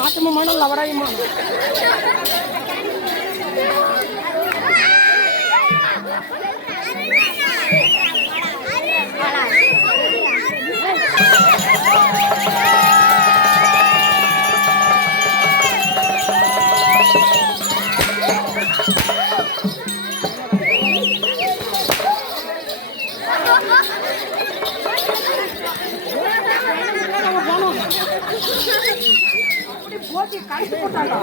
ஆட்டமா மணல் அவராயமா போட்டி கழிச்சு போட்டாங்க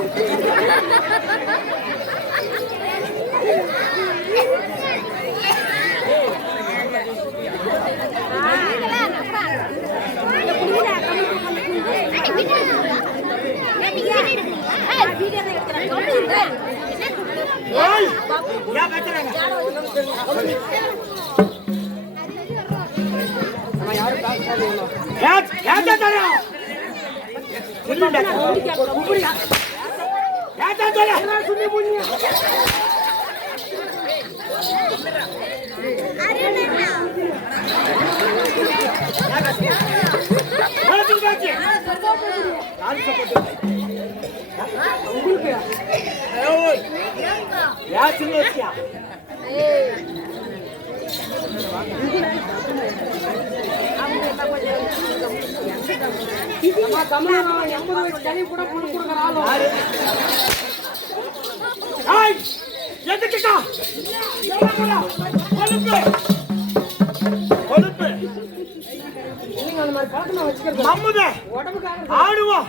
ஆடுவோம்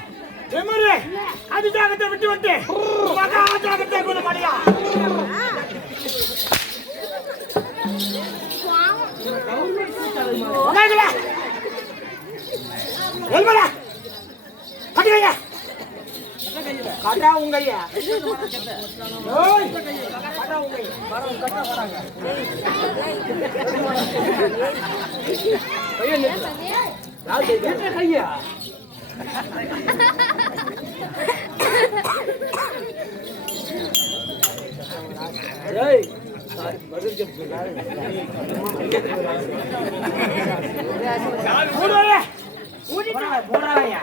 அது ஜாகத்தை விட்டு விட்டு மகா ஜாகத்தை கூட மடியா கடா உங்கய்யா கையா போடாயா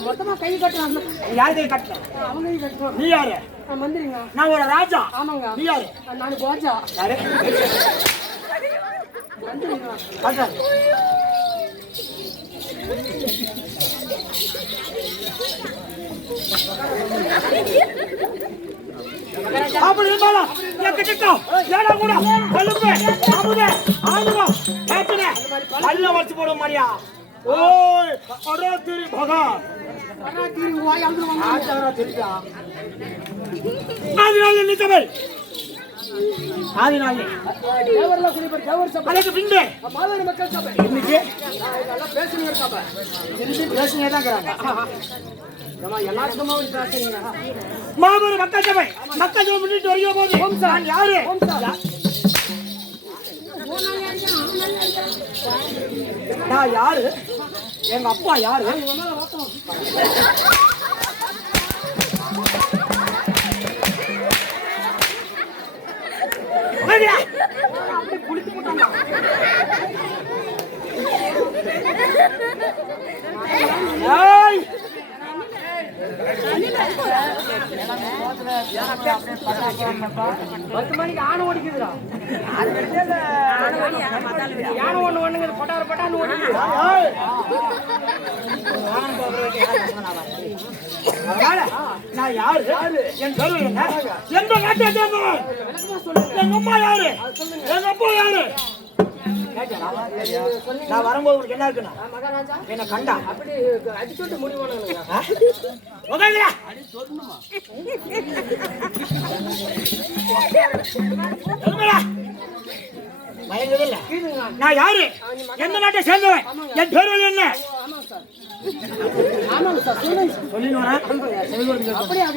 மொத்தமா கை கட்டலாம் யார் கை கட்டல அவங்க கை கட்டணும் நீ யாரு மந்திரிங்க நான் ஒரு ராஜா ஆமாங்க நீ யாரு நான் போஜா யாரு மந்திரிங்க அப்படி இருந்தாலும் எக்கிட்டும் ஏடா கூட கொழுப்பு அமுத ஆணுவம் கேட்டுனே பல்ல வச்சு போட மாதிரியா ஓய் அடா திரி பகா அடா திரி வாய் அழுதுவாங்க ஆச்சாரா தெரியா ஆதினாலே நிச்சமை ஆதினாலே தேவர்ல குடிபர் தேவர் சபை அதுக்கு பின்னே மாவீர மக்கள் சபை இன்னைக்கு இதெல்லாம் பேசுனீங்க சபை இன்னைக்கு பேசுனே தான் கறாங்க மாபெரு மக்கள் சபை முன்னிட்டு வருகிற போது நான் யாரு நான் யாரு எங்க அப்பா யாரு அப்படி குளித்து போட்டாங்க பத்து மணிக்கு ஆணை ஓடிக்குதுடா யானை ஒண்ணு ஒண்ணுங்க பட்டாரு பட்டான்னு ஓடிக்குது நான் யாரு என் பேரு என்ன எந்த நாட்டை சேர்ந்தவன் எங்க அம்மா யாரு எங்க அப்பா யாரு நான் வரும்போது உங்களுக்கு என்ன இருக்குண்ணா என்ன கண்டா அப்படி அடிச்சுட்டு முடிவு நான் யாரு எந்த நாட்டை சேர்ந்தவன் என் பேர் என்ன அப்படியே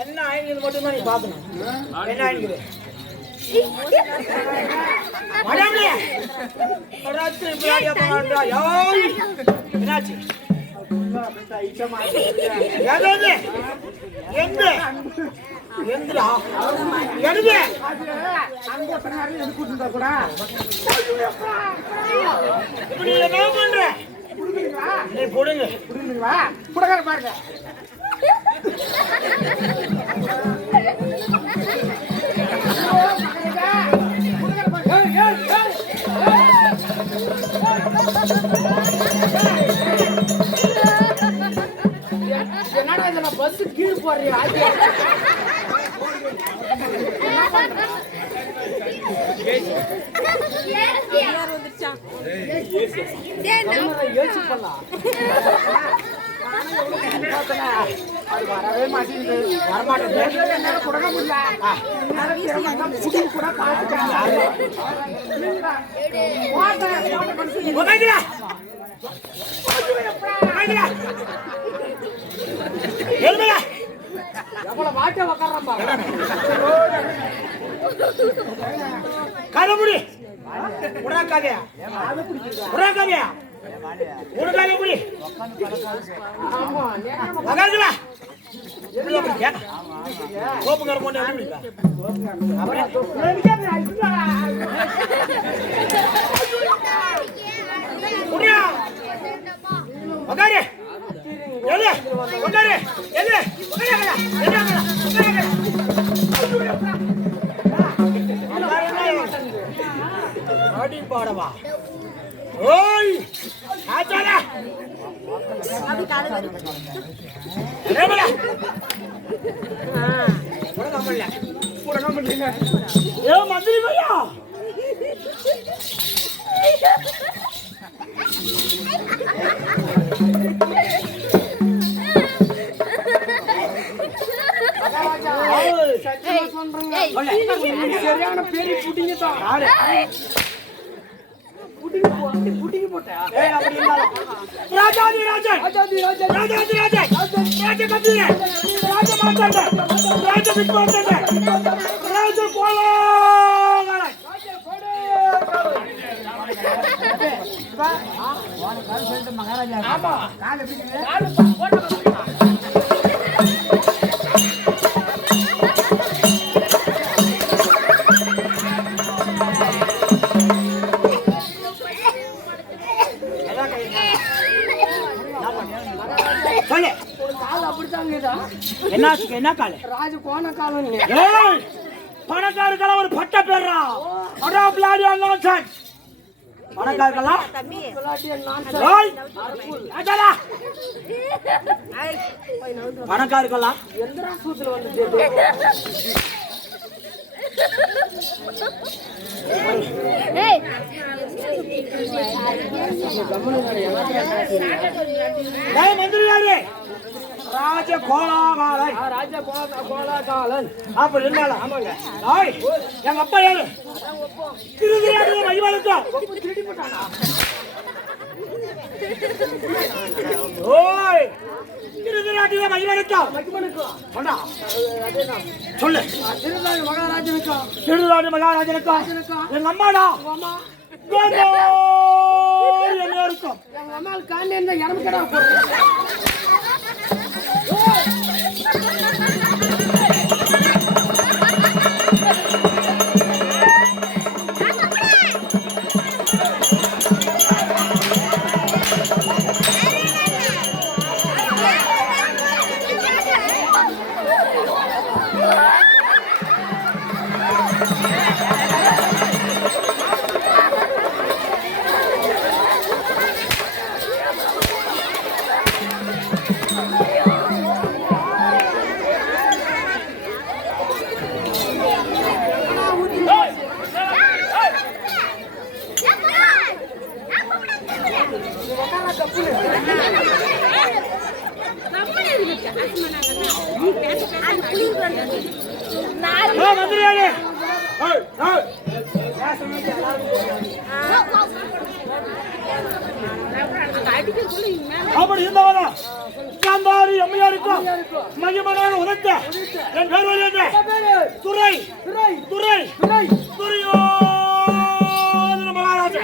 என்ன ஆயிடுது மட்டும்தான் நீ பாக்கணும் என்ன ஆயிடுது என்னாச்சு பாருங்க என்னடா பஸ் கீழே போடுறியா வரவே மாட்டேங்குது வரமாட்டேன் கொடுக்க முடியல எவ்வளவு வாட்ட உக்காடுறான் கதை முடி உடாக்காதே உனக்காக எப்படி உக்காந்துடா. எப்படி அப்படிங்க கோப்புக்கார போட்டு எப்படி உக்காரு எது உக்காரு எது அடி பாடவா ஓய் ஆச்சாரா அப்படி கால வரு ரேமல போடா கம்மல்ல போடா கம்மல்ல ஏ மந்திரி பையா சரியான பேரி புட்டிங்க தான் புட்டிங்க போட்டா ராஜாதி ராஜன் ராஜாதி ராஜன் ராஜாதி ராஜன் ராஜ கபில ராஜ மாதண்ட ராஜ விக்ரமண்ட ராஜ கோலாகல ராஜ கோடே வா வான கால் சொல்லிட்டு மகாராஜா ஆமா கால் எப்படி கால் போட என்ன கால ராஜ கோண காலம் ஏய் பணக்காரங்கள ஒரு பட்ட பேர்ரா அடா பிளாடி அண்ணாசன் பணக்காரங்கள தம்பி பிளாடி அண்ணாசன் ஏய் அடடா பணக்காரங்கள எந்தரா சூத்துல வந்து ஏய் ஏய் மந்திரியாரே ராஜ கோலாகாலன் ராஜ கோலாகாலன் அப்ப என்னடா ஆமாங்க டேய் எங்க அப்பா யாரு திருதிராஜ மகிமலுக்கு திருடி போட்டானா ஓய் திருதிராஜ மகிமலுக்கு சொன்னா அதேதான் சொல்லு திருதிராஜ மகாராஜனுக்கு எங்க அம்மாடா அம்மா என்ன இருக்கும் எங்க அம்மா காண்ட என்ன இறந்து கடா போடுறேன் அப்படி இருந்தவனா காந்தாரி அம்மையாருக்கும் மகிமனான உனக்கு என் பேர் என்ன துரை துரை துரை துரை துரியோதன மகாராஜா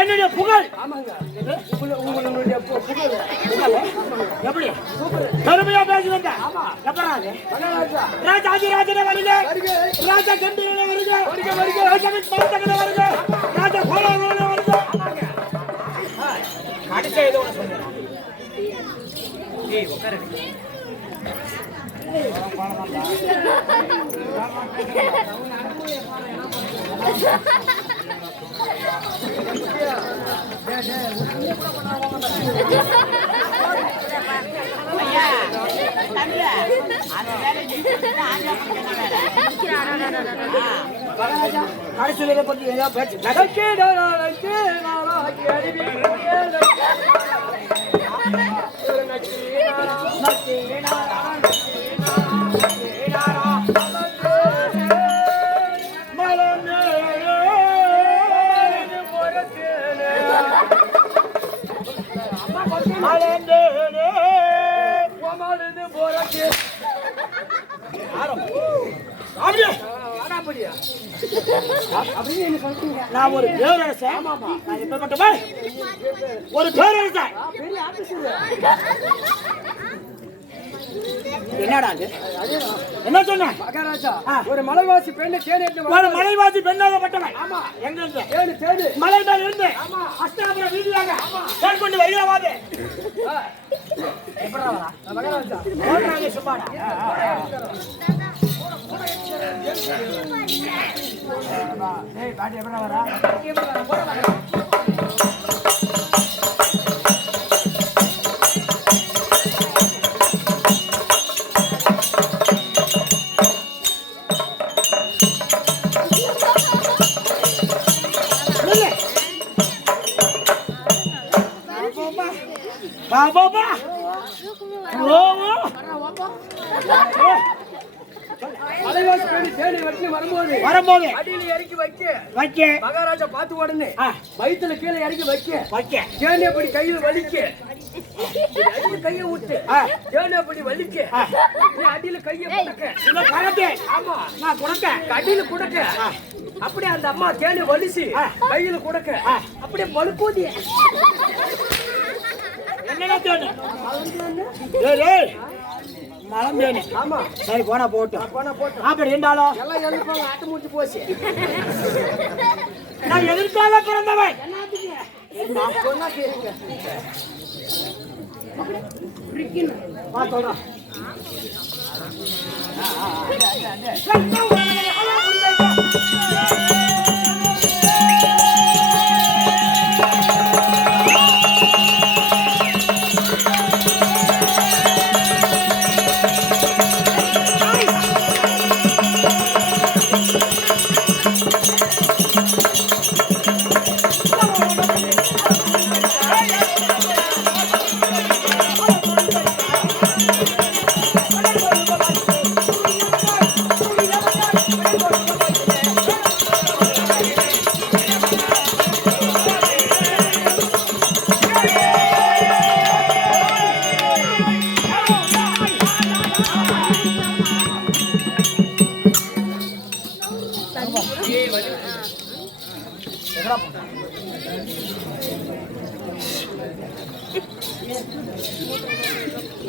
என்னுடைய புகழ் எப்படி பெருமையா பேசுறேன். ராஜாதிராஜன வருக, ராஜா கம்பீரன வருக, ராஜா வருக, ராஜா கோலாகல வருக. கடைசி ஏதோ ஒன்று சொன்னேன். ஏய் உட்காரு. கடைசியில பத்தி ஏதோ பேச்சு நான் ஒரு பேரரசன். நான் எப்ப மட்டுமே ஒரு பேரரசன். என்னடா என்ன சொன்ன? மகாராஜா ஒரு மலைவாசி பெண்ணை தேடிட்டு ஒரு மலைவாசி பெண்ணாகப்பட்டவன். ஆமா எங்க தேடு மலை மேல இருந்து அஷ்டாபுர வீதியாக தேடி கொண்டு வருகிறவாது. எப்படா வரா மகாராஜா? ஓடுறாங்க சும்மாடா. ஏய் பாட்டி எப்படா வரா? பாபா வரும்போது அடியில இறக்கி வைக்க மகாராஜா பார்த்து உடனே வயிற்றுல கீழே இறக்கி வைக்க ஜேனப்படி கையில் வலிக்க கையை விட்டு ஜேனப்படி வலிக்க அடியில கையை குடக்க. ஆமா நான் குடக்க அடியில குடக்க. அப்படியே அந்த அம்மா தேனை வலிச்சு கையில குடக்க. அப்படியே பழுக்கூதி என்னடா தேனு மலம் தேனு. ஆமா சரி போனா போட்டோம் அப்படி இருந்தாலும் எல்லாம் எழுப்பாங்க. ஆட்டு மூச்சு போச்சு. நான் எதிர்க்காக பிறந்தவன். சொன்னா கேளுங்க. சொல்றேன்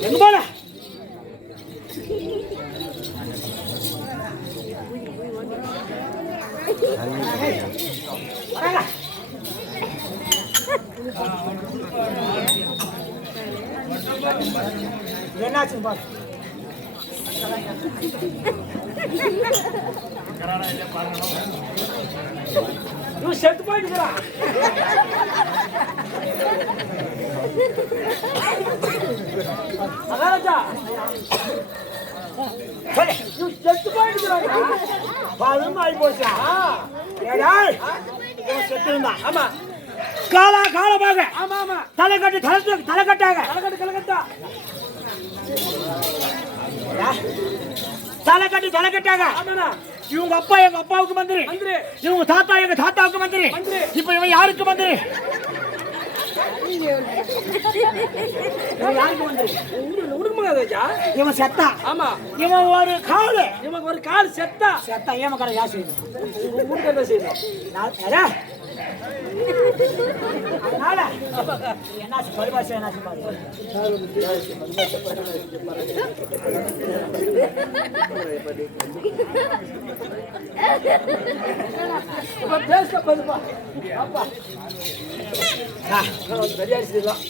எங்க போல என்னாச்சு பாரு. செத்து போயிட்டு மகாராஜா செத்து போயிட்டு ஆகி போச்சா? செத்து இருந்தா. ஆமா காலமாக ஆமா ஆமா தலைக்கட்டு தலைக்கட்டாக தலைக்கட்டாக. இவங்க அப்பா எங்க அப்பாவுக்கு மந்திரி, இவங்க தாத்தா எங்க தாத்தாவுக்கு மந்திரி. இப்ப இவன் யாருக்கு மந்திரி? இவன் செத்தா. ஆமா, இவன் ஒரு காலு. இவன் ஒரு கால் செத்தா. செத்தா ஏன் கடை யார் செய்யணும்? உங்க வீட்டுக்கு என்ன செய்யணும்? அதனால என்ன பரிபாஷை என்ன பாரு. பேச பதிப்பா அப்பா சரியா செய்யலாம்.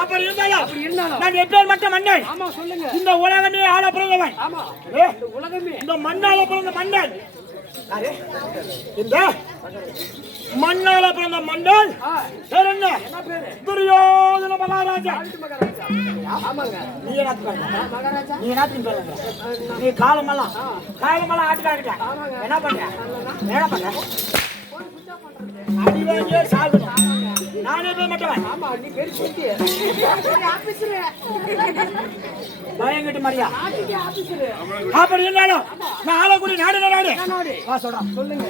அப்படி இருந்தாலும் நான் எப்பேர் மட்டும் மன்னன். ஆமா சொல்லுங்க. இந்த உலகமே ஆள பிறந்தவன். ஆமா, உலகமே இந்த மண்ணால பிறந்த மன்னன். இந்த மண்ணால பிறந்த மன்னன் பேர் என்ன? துரியோதன மகாராஜா. ஆமாங்க. நீ என்ன நீ காலமெல்லாம் ஆட்டுக்காரிட்ட என்ன பண்ற? என்ன பண்ற? அடிவாங்கியே சாகணும். நானே போய் மட்டும். ஆமா, நீ பேர் சொல்லி பயங்கிட்டு மாதிரியா? அப்படி இருந்தாலும் நான் ஆளக்கூடிய நாடு நாடு சொல்றேன். சொல்லுங்க.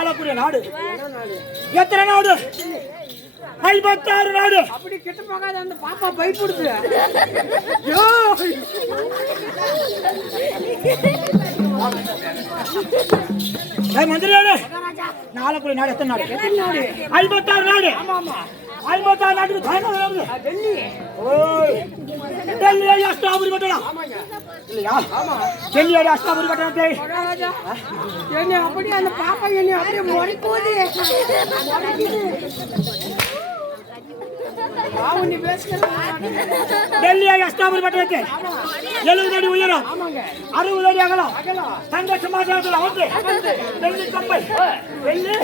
ஆளக்கூடிய நாடு எத்தனை நாடு? 56 நாடு. அப்படி கிட்ட போகாத, அந்த பாப்பா பயப்படுது. மந்திரியாரு நாளக்கூடிய நாடு எத்தனை நாடு? 56 நாடு. 56 நாட்டுக்கு டெல்லி. டெல்லி அஷ்டாபுரி பட்டணம் இல்லையா? டெல்லி அஷ்டாபுரி பட்டணத்தை என்ன அப்படி அந்த பாப்பா என்ன அப்படியே முறைப்போது. டெல்லி அஷ்டாபுரி பட்டணத்தை 70 அடி உயரம், 60 அடி அகலம், தங்க சமாச்சாரத்தில் அமர்ந்து டெல்லி கம்பை டெல்லி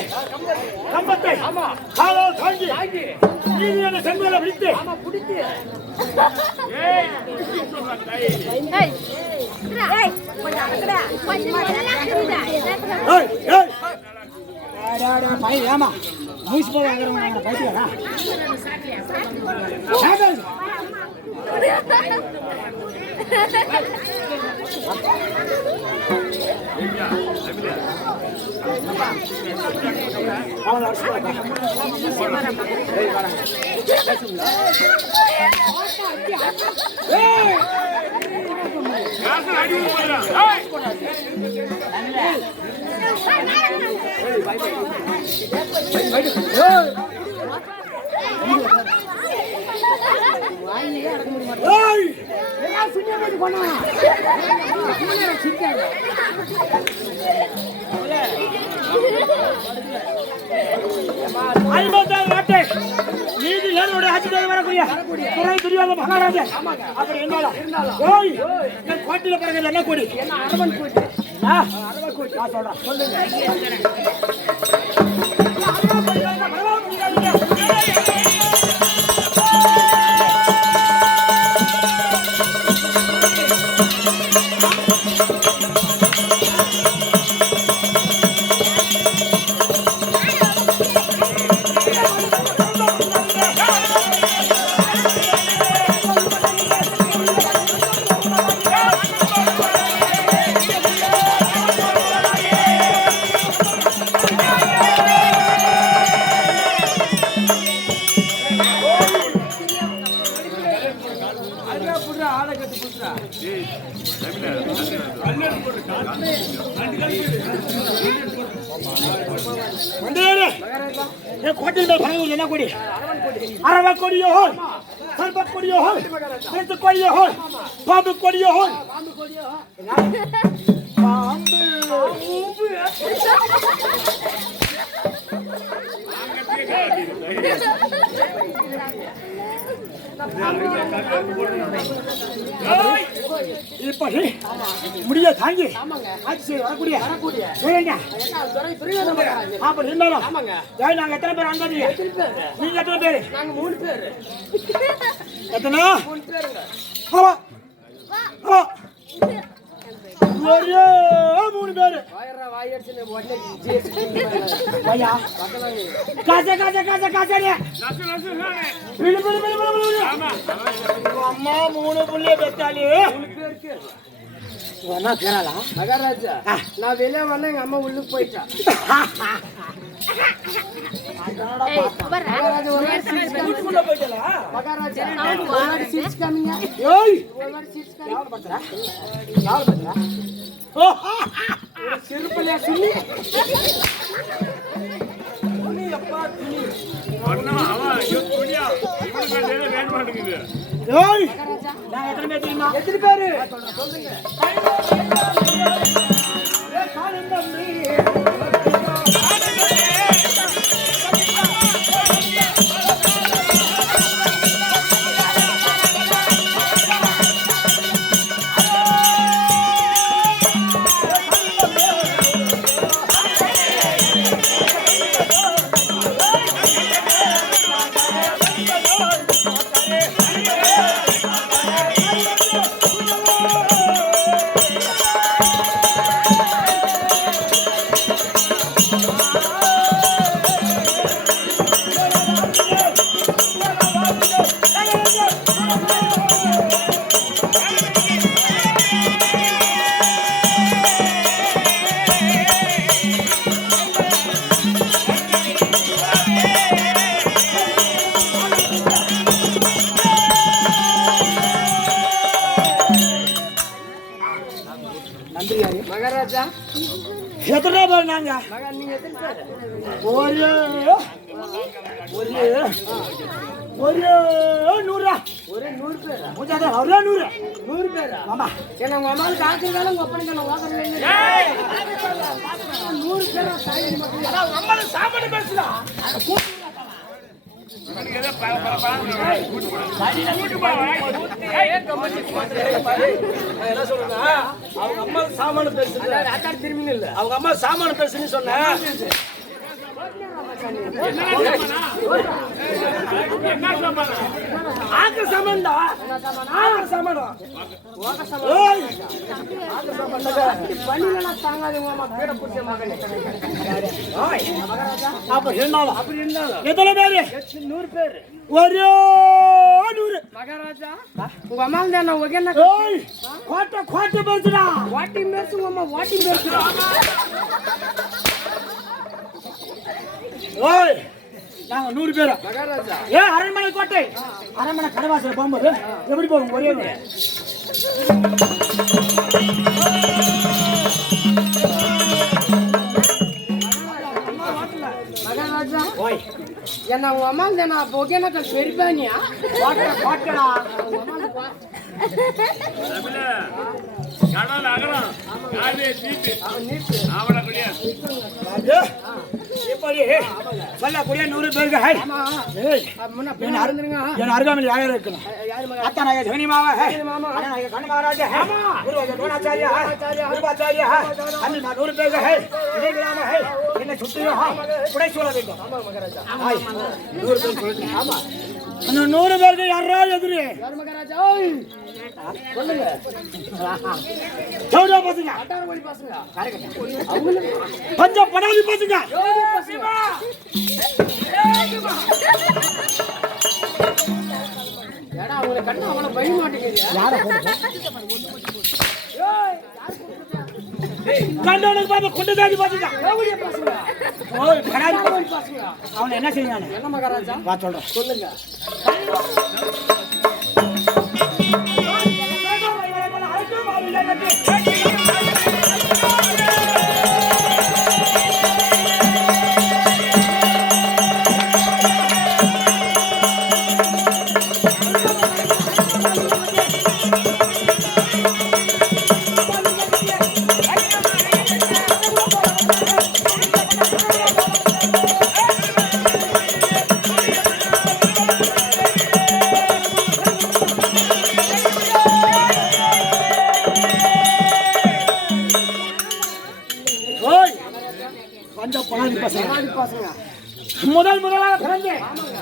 கம்பத்தை காலோ தாங்கி நீதியான செங்கலை பிடித்து ஏமா மூசி போய் வாங்குறவங்க பைத்தியாரா? நாட்டை நீதி என்னுடைய ஆட்சியில் வரக்கூடிய துறை துரியோதன மகாராஜன். அப்படி இருந்தாலும் என் கோட்டில பிறகு என்ன கொடி? அரவன் கோட்டி. நான் சொல்றேன் சொல்லுங்க. கோட்டையில் பறவை என்ன கொடி? அரவ கொடியோ சர்ப கொடியோ அனைத்து கொடியோ பாம்பு கொடியோ பாம்பு இப்படி முடிய தாங்கி ஆட்சி வரக்கூடிய அப்படி இருந்தாலும் நாங்க எத்தனை பேர் அன்பது? நீங்க எத்தனை பேரு? 3 பேரு. எத்தனை? 3 பேருங்க. ஹலோ ஹலோ ஒரே 3 பேரு. வாயடிச்சு உடனே ஜிஎஸ்டி ஐயா காசே காசே காசே காசே பிளு பிளு பிளு பிளு பிளு. அம்மா 3 புள்ளைய பெத்தாளி 3 பேருக்கு என்ன பேராளா? மகாராஜா நான் வெளியே வந்தேன், எங்க அம்மா உள்ளுக்கு போயிட்டா. மகாராஜா ஒரு வாட்டி சீட்ஸ் காமிங்க. யார் பண்றா? சிறுப்பலையா சொல்லி எத்தனை பேரு? மகாராஜா எத்தனை பேர் நாங்க? நீங்க எத்தனை பேர்? ஒரு ஒரு ஒரு 100 ஒரே 100 பேரா? முடியாத ஒரே 100 100 பேரா? ஆமா. ஏன்னா உங்க அம்மாவுக்கு ஆக்குறதால உங்க அப்பனுக்கு நான் வாங்குறது இல்லை. 100 பேரா சாயி மக்கள். அட நம்மள சாப்பாடு பேசுடா. அவங்க அம்மா சாமான பேசுது. அதான் திரும்பி இல்ல. அவங்க அம்மா சாமான பேசுன்னு சொன்னேன். ஆக்க சாமான்டா. ஆக்க சாமானா. ஏய் பண்ணினா தாங்காதே உங்க அம்மா பேட புடிச்ச மகனே. அப்படி இருந்தாலும் எத்தனை பேரு? 100 பேர். ஒரு 100. மகாராஜா உங்க அம்மா தான் நான் ஒகேனா ஏய் கோட்டை பேசுடா. வாட்டி மேசு உங்க அம்மா வாட்டி மேசுடா. ஏய் நாங்க 100 பேர். மகாராஜா அரண்மனை கோட்டை அரண்மனை கடவாசல் போகும்போது எப்படி போகும்? ஒரே மகாராஜா ஓய் என்ன உங்க அம்மா தான் அப்போ ஒகேனா பெரிப்பானியா கோட்டடா. கடல் அகலம் காதே சீட்டு ஆவட கிடையாது. இப்படி சொல்லக்கூடிய 100 பேருக்கு என் அருகாமையில் யாரும் இருக்கணும். அத்தனை சனிமாவா கண்ண மகாராஜா துரோணாச்சாரியா குருபாச்சாரியா அந்த 100 பேருக்கு என்னை சுற்றியும் குடை சூழ வேண்டும். 100 பேர் சொல்லுங்க. ஆமா அந்த 100 பேருக்கு யாரா எதிரி? மகாராஜா சொல்லுங்க. சௌடா பசங்க அட்டாரவழி பசங்க பஞ்சம் படாதி பசங்க ஏடா அவங்கள கண்ணு அவளை பய மாட்டேங்கிறியா? கண்டவனுக்கு பார்த்து கொண்டு தாடி பசங்க பசங்க அவனை என்ன செய்யணும்? என்ன மகாராஜா வா சொல்றேன். சொல்லுங்க. மகாராஜா முதல் முதலாக பிறந்து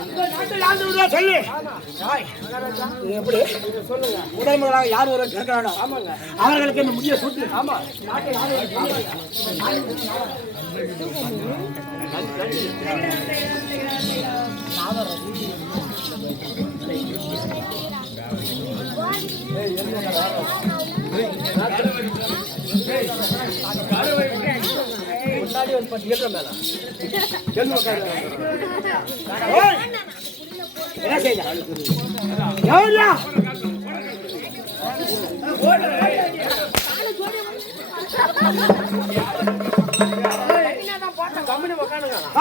இந்த நாட்டில் ஆண்டு விடுவா சொல்லி எப்படி சொல்லுங்க. முதல் முதலாக யார் ஒருவர் பிறக்கிறானோ அவர்களுக்கு இந்த முடிய சுட்டு என்ன செய்ய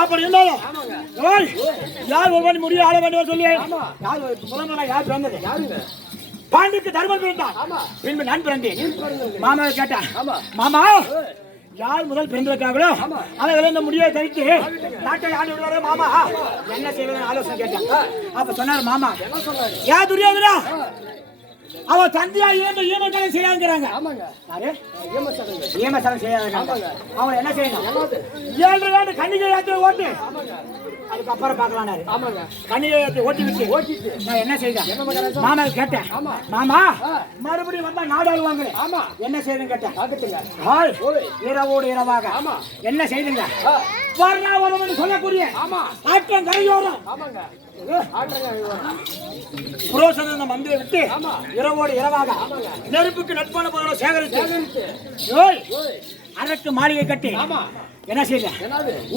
அப்படி இருந்தாலும் யார் ஒருவன் முடிய ஆள வேண்டும் சொல்லி யார் பிறந்தது பாண்டிக்கு தர்மன் பிறந்தான். பின்பு நான் பிறந்தேன். மாமாவை கேட்டான், மாமா யார் முதல் பிறந்திருக்காங்களோ அவர்கள் இந்த முடியை தவிர்த்து நாட்டை ஆண்டு விடுவாரோ மாமா என்ன செய்வது ஆலோசனை கேட்டான். அப்ப சொன்னார் மாமா, யார் துரியோதனா அவன் தந்தையா ஈமசனம் செய்யாங்கிறாங்க. ஈமசனம் செய்யாங்க. அவன் என்ன செய்யணும்? 7 வேண்டு கன்னிகை யாத்திரை ஓட்டு, அதுக்கப்புறம் பார்க்கலாம். கன்னிகை யாத்திரை ஓட்டிட்டு நான் என்ன செய்தேன் மாமா கேட்டேன். மாமா மறுபடியும் வந்தா நாடாளுவாங்க, என்ன செய்யுதுன்னு கேட்டேன். இரவோடு இரவாக என்ன செய்துங்க வர்ணாவரம் சொல்லக்கூடிய ஆற்றம் கரையோரம் புரோசன மந்திரை விட்டு இரவோடு இரவாக நெருப்புக்கு நட்பான பொருளை சேகரித்து அதற்கு மாளிகை கட்டி என்ன செய்ய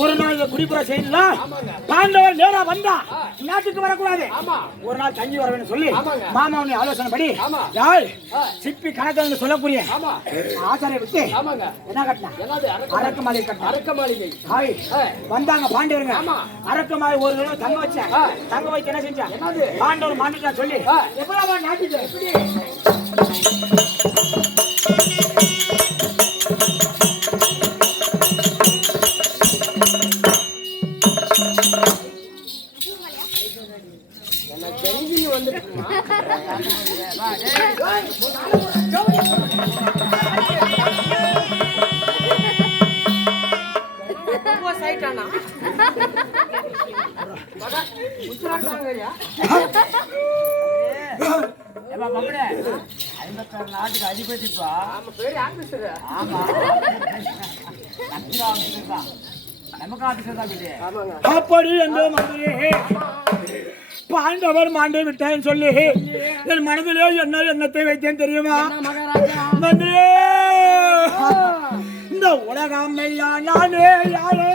ஒரு நாள் குடிப்புற செய்யலாம். பாண்டவர் நேரா வந்தா நாட்டுக்கு வரக்கூடாது, ஒரு நாள் தங்கி வரவேன்னு சொல்லி மாமாவுடைய ஆலோசனை படி சிப்பி கணக்கு சொல்லக்கூடிய ஆச்சாரிய விட்டு என்ன கட்டினா அரக்கு மாளிகை கட்டின. அரக்க மாளிகை வந்தாங்க பாண்டியருங்க. அரக்க மாளிகை ஒரு தடவை தங்க வச்சேன். தங்க வைக்க என்ன செஞ்சா பாண்டவர் மாண்டிட்டா சொல்லி எப்படா நாட்டுக்கு நாட்டுக்கு அதிபதிப்பா அப்படி என்ற மந்திரி பாண்டவர் மாண்டை விட்டேன்னு சொல்லி என் மனதிலே என்ன எண்ணத்தை வைத்தேன் தெரியுமா மந்திரி? இந்த உலகம் ஐயா நானே யாரோ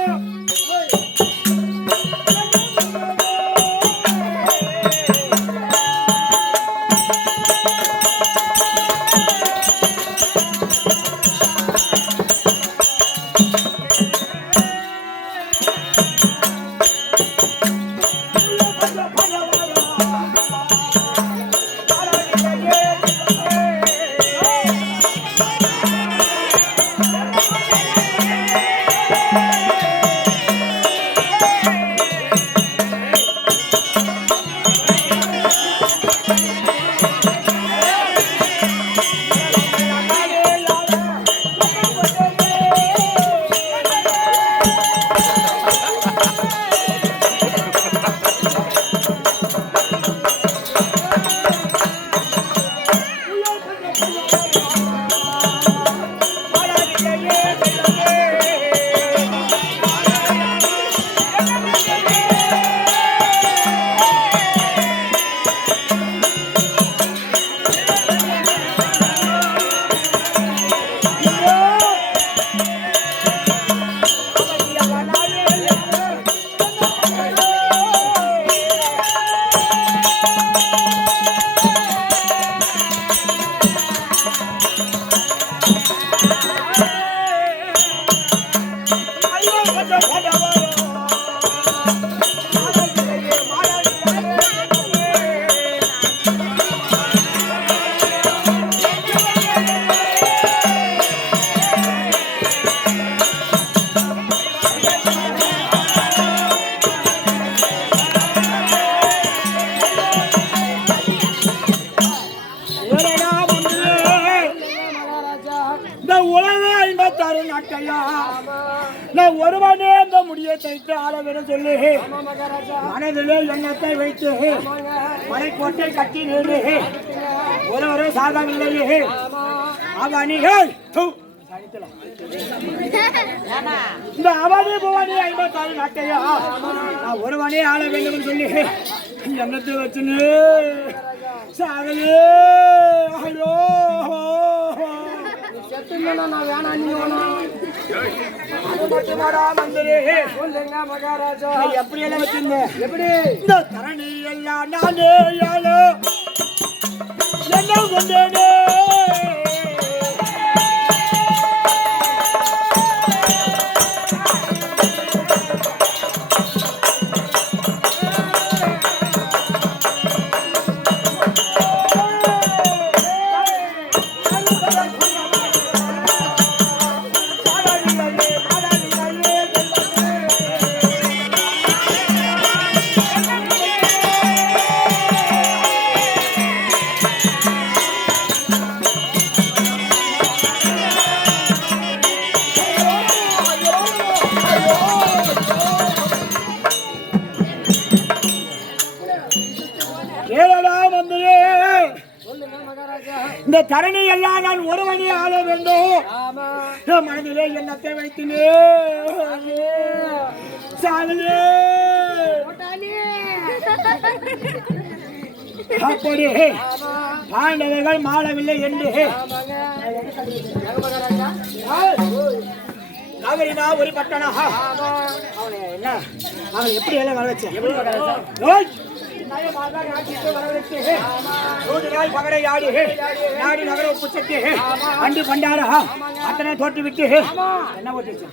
இந்த உலக 56 நாட்டையா நான் ஒருவனே இந்த முடியை தைத்து ஆள வேண்டும் சொல்லு. மனதிலே எண்ணத்தை வைத்து மலைக்கோட்டை கட்டி நின்று ஒருவரே சாகவில்லையே அவனி இந்த அவனி புவனி 56 நாட்டையா நான் ஒருவனே ஆள வேண்டும் சொல்லி எண்ணத்தை வச்சுன்னு சாகலே. ஐயோ நான் வேணாம் நீ வேணாம் மகாராஜா எப்படி எல்லாம் வச்சிருந்தேன் எப்படி இந்த தரணி எல்லாம் நானே யாழோ என்ன கொண்டேனே இந்த தரணி எல்லாம் நான் ஒருவனே ஆள வேண்டும் மனதிலே எண்ணத்தை வைத்தினே சாகலே. அப்படி பாண்டவர்கள் மாளவில்லை என்று நாகரிகா ஒரு பட்டணா அவனை என்ன அவன் எப்படி எல்லாம் வர வச்சேன் பகடை ஆடி நாடி நகர உப்புச்சட்டி அண்டு பண்டாரா அத்தனை தோட்டு விட்டு என்ன ஓட்டி வச்சு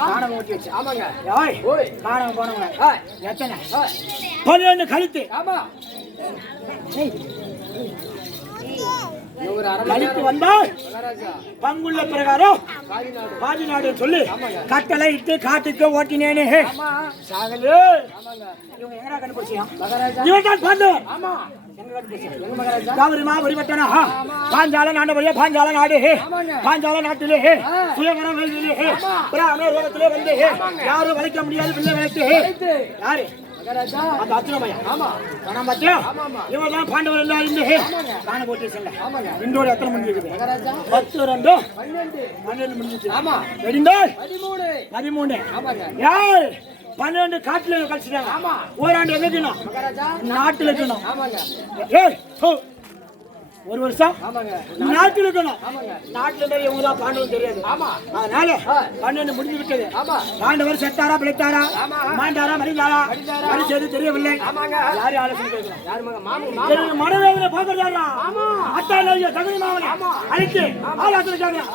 காணம் ஓட்டி வச்சு காணம் போனவங்க எத்தனை 12 கழித்து கழித்து வந்தால் பங்குள்ள பிரகாரம் பாதி நாடு சொல்லி கட்டளை இட்டு காட்டுக்கு ஓட்டினேனே சாகலே. இவங்க எங்கடா கண்டுபிடிச்சியா இவன் தான் பாண்டவன் பாஞ்சால நாடு பாஞ்சால நாடு பாஞ்சால நாட்டிலே சுயகரம் ரோகத்திலே வந்து யாரும் வளைக்க முடியாது பிள்ளை வளைத்து யாரு அந்த அச்சுரமையா பணம் பத்தியா இவன் தான் பாண்டவர் காண போட்டு செல்ல இன்றோடு எத்தனை மணி இருக்குது 10 2 12 முடிஞ்சிச்சு வெடிந்தால் 13 யார் 12 காட்டுல கழிச்சுட்டாங்க ஓராண்டு எங்க இருக்கணும் நாட்டுல இருக்கணும் ஒரு வருஷம் நாட்டில் இருக்கணும் நாட்டுல இவங்க தான் பாண்டவன் தெரியாது அதனால 12 முடிஞ்சு விட்டது பாண்டவர் செத்தாரா பிழைத்தாரா மாண்டாரா மறிந்தாரா மறி செய்து தெரியவில்லை யாரு ஆலோசனை மனவேதனை பார்க்கறாரா அத்தாலைய தகுதி மாவனை அழைத்து ஆலோசனை கேட்கிறான்.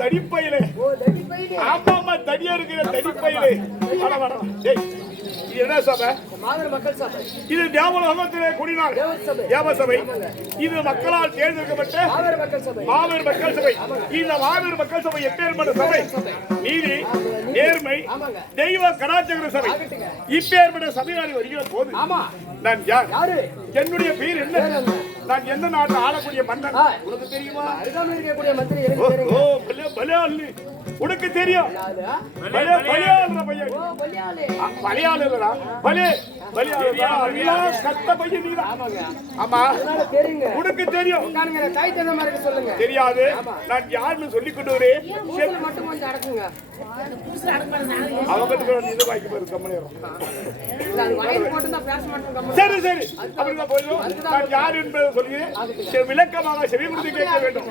தடிப்பையிலே ஆமாமா தடியா இருக்கிற தடிப்பையிலே என்ன சபை? இது தேவலோகத்திலே கூடினார் தேவ சபை. இது மக்களால் தேர்ந்தெடுக்கப்பட்ட மாபெரும் மக்கள் சபை. இந்த மாபெரும் மக்கள் சபை எப்பேற்பட்ட சபை? நீதி, நேர்மை, தெய்வ கலாச்சார சபை. இப்பேற்பட்ட சபையாளி வருகிற போது நான் யார்? என்னுடைய பேர் என்ன? நான் எந்த நாட்டில் ஆளக்கூடிய மன்னன் உனக்கு தெரியுமா? உனக்கு தெரியும்? உனக்கு தெரியும்? தெரியாது. நான் யாருன்னு சொல்லிக் கொண்டு வரேன். சரி சரி, அப்படிதான் போயிடும். நான் யார் என்பதை சொல்லி விளக்கமாக செவி கொடுத்து கேட்க வேண்டும்.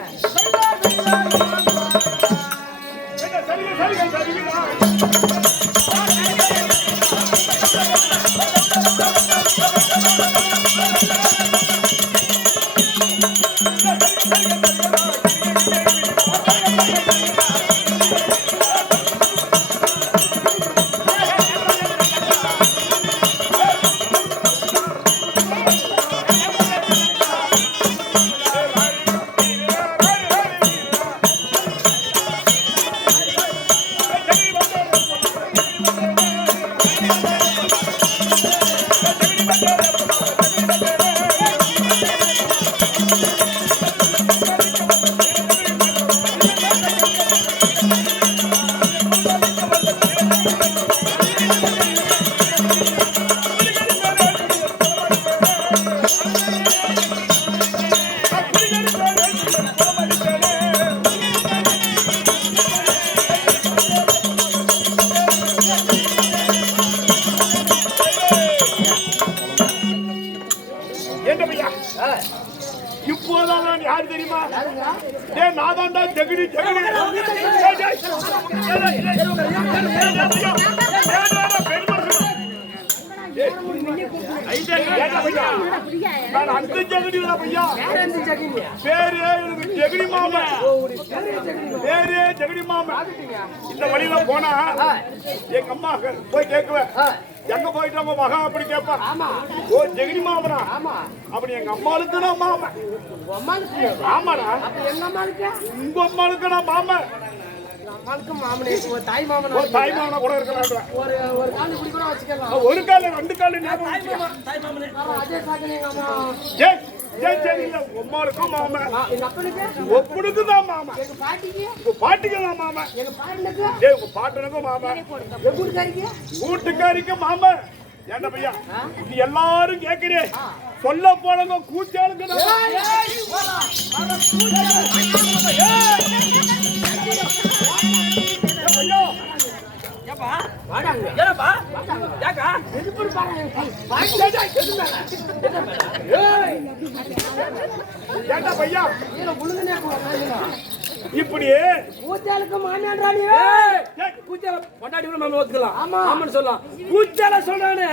சரி என்ன பையா இப்போதான் நான் யாரு தெரியுமா டேய் நான் தான்டா ஜெகடி ஜெகடி நான் அந்த ஜெகடி தான் பையா பேரு எனக்கு ஜெகடி மாமா பேரு ஜெகடி மாமா இந்த வழியில போனா எங்க அம்மா போய் கேட்குவேன் எங்க போயிட்டு நம்ம மகா அப்படி கேட்பா ஓ ஜெகடி மாமனா அப்படி எங்க அம்மாளுக்கு நான் மாமன் ஆமாடா உங்க அம்மாளுக்கு நான் மாமன் தாய் மாமன் தாய் மாமனா கூட இருக்கலாம் ஒரு கால் இப்படி கூட வச்சுக்கலாம் ஒரு கால ரெண்டு கால அதே சாக்கு எங்க அம்மா உம்மாளுக்கும் மாமா எங்க அப்பனுக்கு ஒப்புனுக்கு தான் மாமா எங்க பாட்டிக்கு உங்க பாட்டிக்கு தான் மாமா எங்க பாட்டனுக்கு உங்க பாட்டனுக்கும் மாமா எங்க வீட்டுக்காரிக்கு வீட்டுக்காரிக்கு மாமா என்ன பையா நீ எல்லாரும் கேக்குறே சொல்ல போனவங்க கூச்சாளுங்க ஏண்டா பையா இப்படி கூச்சாலுக்கு மாமியான்றானே கூச்சால பொண்டாட்டி கூட மாமா ஒத்துக்கலாம் ஆமா ஆமான்னு சொல்லலாம் கூச்சால சொல்றானே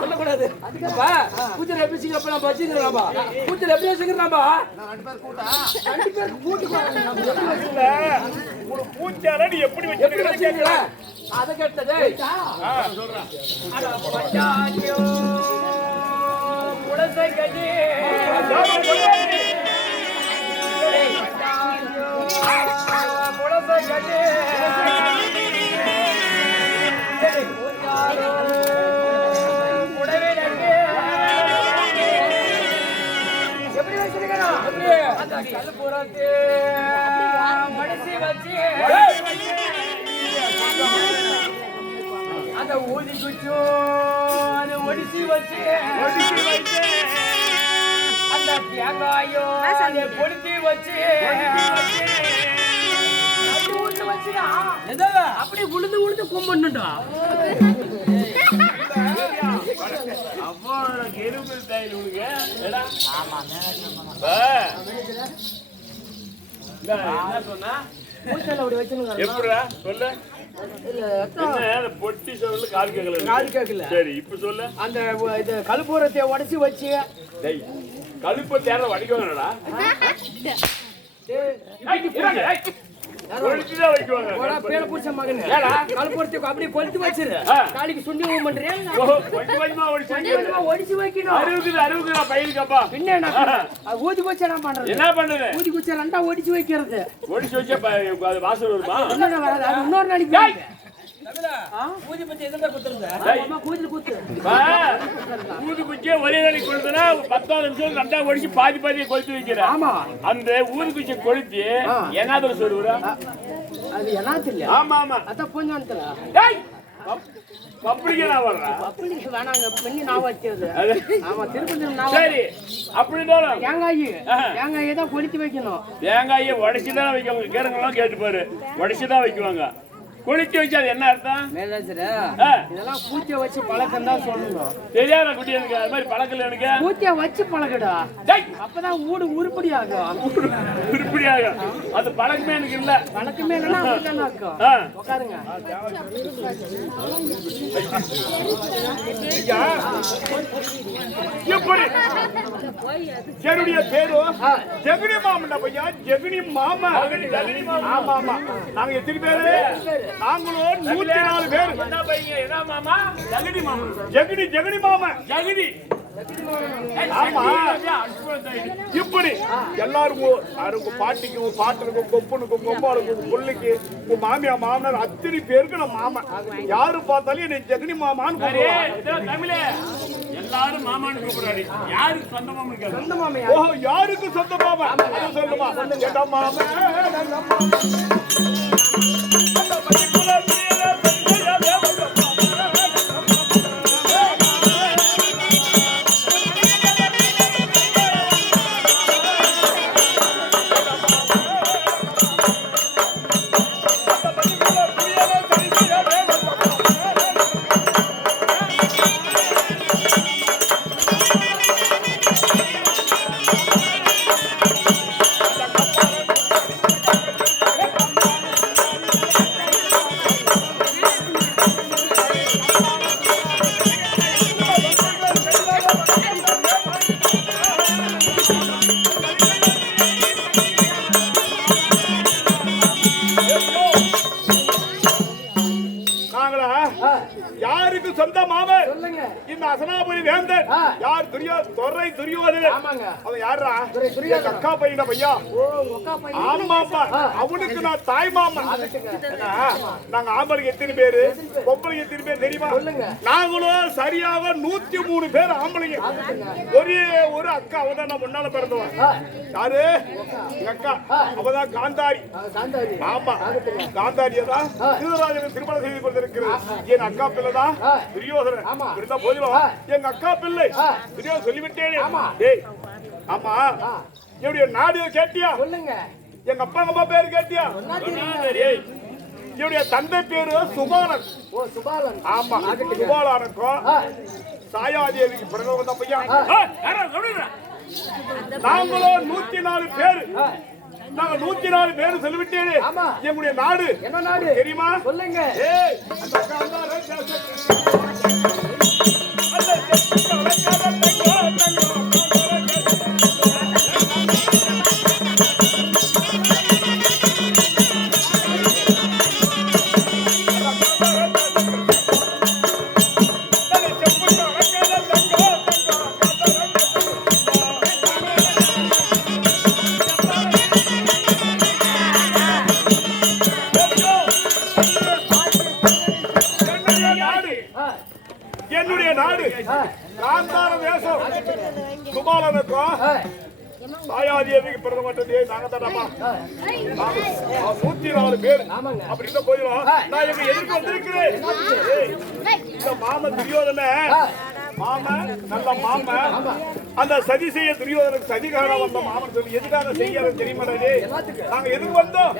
சொல்லக்கூடாது அப்பா கூச்சால எப்படி சீக்கிரம் நம்ம வச்சுக்கிறாப்பா கூச்சால எப்படி வச்சுக்கிறாப்பா ரெண்டு பேருக்கு ஒரு பூச்சால நீ எப்படி வச்சிருக்க அதை கேட்டதே சொல்றேன் குலசை கட்டி குலசை கட்டி எப்படி வச்சிருக்கணும் அந்த கல்புரத்து மடிச்சு வச்சு அந்த ஊதி குச்சோ அது ஒடிச்சு வச்சு அந்த தேங்காயோ அதை பொடுத்தி வச்சு அப்படி உளுந்து உளுந்து கும்பிடணும்டா அப்போ எலும்பு தையல் உனக்கு என்ன சொன்னா அப்படி வச்சுருங்க எப்படா சொல்லு பொட்டி சொல்லு காது கேட்கல காது கேட்கல சரி இப்ப சொல்லு அந்த இது கல்பூரத்தை உடைச்சு வச்சு கழுப்ப தேர வடிக்குவாங்கடா பேர பூச்ச மகன் கல்பூரத்தை அப்படியே கொளுத்து வச்சிரு நாளைக்கு சுண்டி பண்றேன் ஒடிச்சு வைக்கணும் அறுபது பயிலுக்கப்பா என்ன ஊதி வச்சு என்ன பண்றது என்ன பண்றது ஊதி வச்சு ரெண்டா ஒடிச்சு வைக்கிறது ஒடிச்சு வச்சா வாசல் வருமா இன்னொரு வராது அது இன்னொரு நாளைக்கு பூஜை பத்தி எதுல குத்துறத கூதில் கூத்து ஊதி குச்சியை ஒரே நாளைக்கு கொளுத்துனா 10 நிமிஷம் ரெண்டா ஒடிச்சு பாதி பாதியை கொளுத்து வைக்கிறேன் ஆமா அந்த ஊதி குச்சியை கொளுத்தி என்னாதுல சொல்லுறா அது என்னாத்து இல்ல ஆமா ஆமா அதான் கொஞ்சத்துல அப்படிங்க நான் வர்றேன் அப்படி வேணாங்க பண்ணி நான் வச்சது ஆமா திருப்பதி சரி அப்படிதான் தேங்காயை தான் கொளுத்தி வைக்கணும் தேங்காயை உடைச்சுதான் வைக்குவாங்க கேரங்கெல்லாம் கேட்டு பாரு உடைச்சுதான் வைக்குவாங்க கொளுத்தி வச்சு அது என்ன அர்த்தம் இதெல்லாம் பூச்சியை வச்சு பழக்கம் தான் சொல்லணும் தெரியாத குட்டி எனக்கு அது மாதிரி பழக்கல எனக்கு பூச்சியை வச்சு பழக்கடா அப்பதான் ஊடு உருப்படி ஆகும் உருப்படி ஆகும் அது பழக்கமே எனக்கு இல்ல பழக்கமே இல்லைன்னா இருக்கும் உட்காருங்க எப்படி என்னுடைய பேரு ஜெகனி மாமன்டா பையா ஜெகனி மாமா ஆமா ஆமா நாங்க எத்தனை பேரு நாங்களும் 104 பேர் என்ன பையங்க என்ன மாமா ஜெகனி மாமா ஜெகனி மாமா ஜெகனி ஆமா இப்படி எல்லாரும் உங்க பாட்டிக்கும் பாட்டனுக்கும் கொப்பனுக்கும் கொம்பாளுக்கும் புள்ளிக்கு உங்க மாமியா மாமனார் அத்தனை பேருக்கு நான் மாமன் யாரு பார்த்தாலும் என்னை ஜெகனி மாமான்னு தமிழே எல்லாரும் மாமான்னு கூப்பிடுறாரு யாருக்கு சொந்த மாமன் சொந்த மாமா ஓஹோ யாருக்கு சொந்த மாமா சொல்லுமா சொந்த மாமா யாருக்கு சொந்த மாமன் சொல்லுங்க. இந்த அசனாபுரி வேந்தன் யார்? துரை துரியோதனன். ஆமாங்க. அவன் யாரா? துரியோதனன். எங்க அக்கா பையன பையா. ஓ உங்க அக்கா பையன். ஆமாப்பா, அவனுக்கு நான் தாய் மாமன். நாங்க ஆம்பளைக்கு எத்தனை பேரு, பொம்பளைக்கு எத்தனை பேர் தெரியுமா? சொல்லுங்க. நாங்களும் சரியாக 103 பேர் ஆம்பளைங்க. ஒரே ஒரு அக்கா, அவதான் நான் முன்னால பிறந்தவன். யாரு? எங்க அக்கா. அவதான் காந்தாரி. காந்தாரி. ஆமா, காந்தாரியதான் திருதராஜனுக்கு திருமணம் செய்து கொண்டிருக்கிறது. என் அக்கா பிள்ளைதான் துரியோதனன். இருந்தா போதிலும் எங்க அக்கா பிள்ளை துரியோதனன் சொல்லிவிட்டேன். டேய், ஆமா, என்னுடைய நாடு கேட்டியா? சொல்லுங்க. எங்க அப்பா அம்மா பேரு கேட்டியா? என்னுடைய தந்தை பேரு சுபாலன். ஓ சுபாலன். ஆமா, சுபாலனுக்கும் சாயாதேவிக்கு பிறகு வந்த பையன். நாங்களும் 104 பேரு. நாங்க 104 பேரு சொல்லிவிட்டேன். எங்களுடைய நாடு என்ன நாடு தெரியுமா? சொல்லுங்க. என்னுடைய நாடு காந்தார தேசம். சுபாலனுக்கும் சாயாதேவிக்கு பிறந்த மட்டும் நாங்க தானம்மா. 104 பேர். அப்படி இருந்த போயிடும். நான் எங்க எதிர்க்க வந்திருக்கிறேன். இந்த மாமன் துரியோதன மாமன், நல்ல மாமன். அந்த சதி செய்ய துரியோதனுக்கு சதிகார வந்த மாமன் சொல்லி எதுக்காக செய்ய தெரியுமா? நாங்க எதுக்கு வந்தோம்?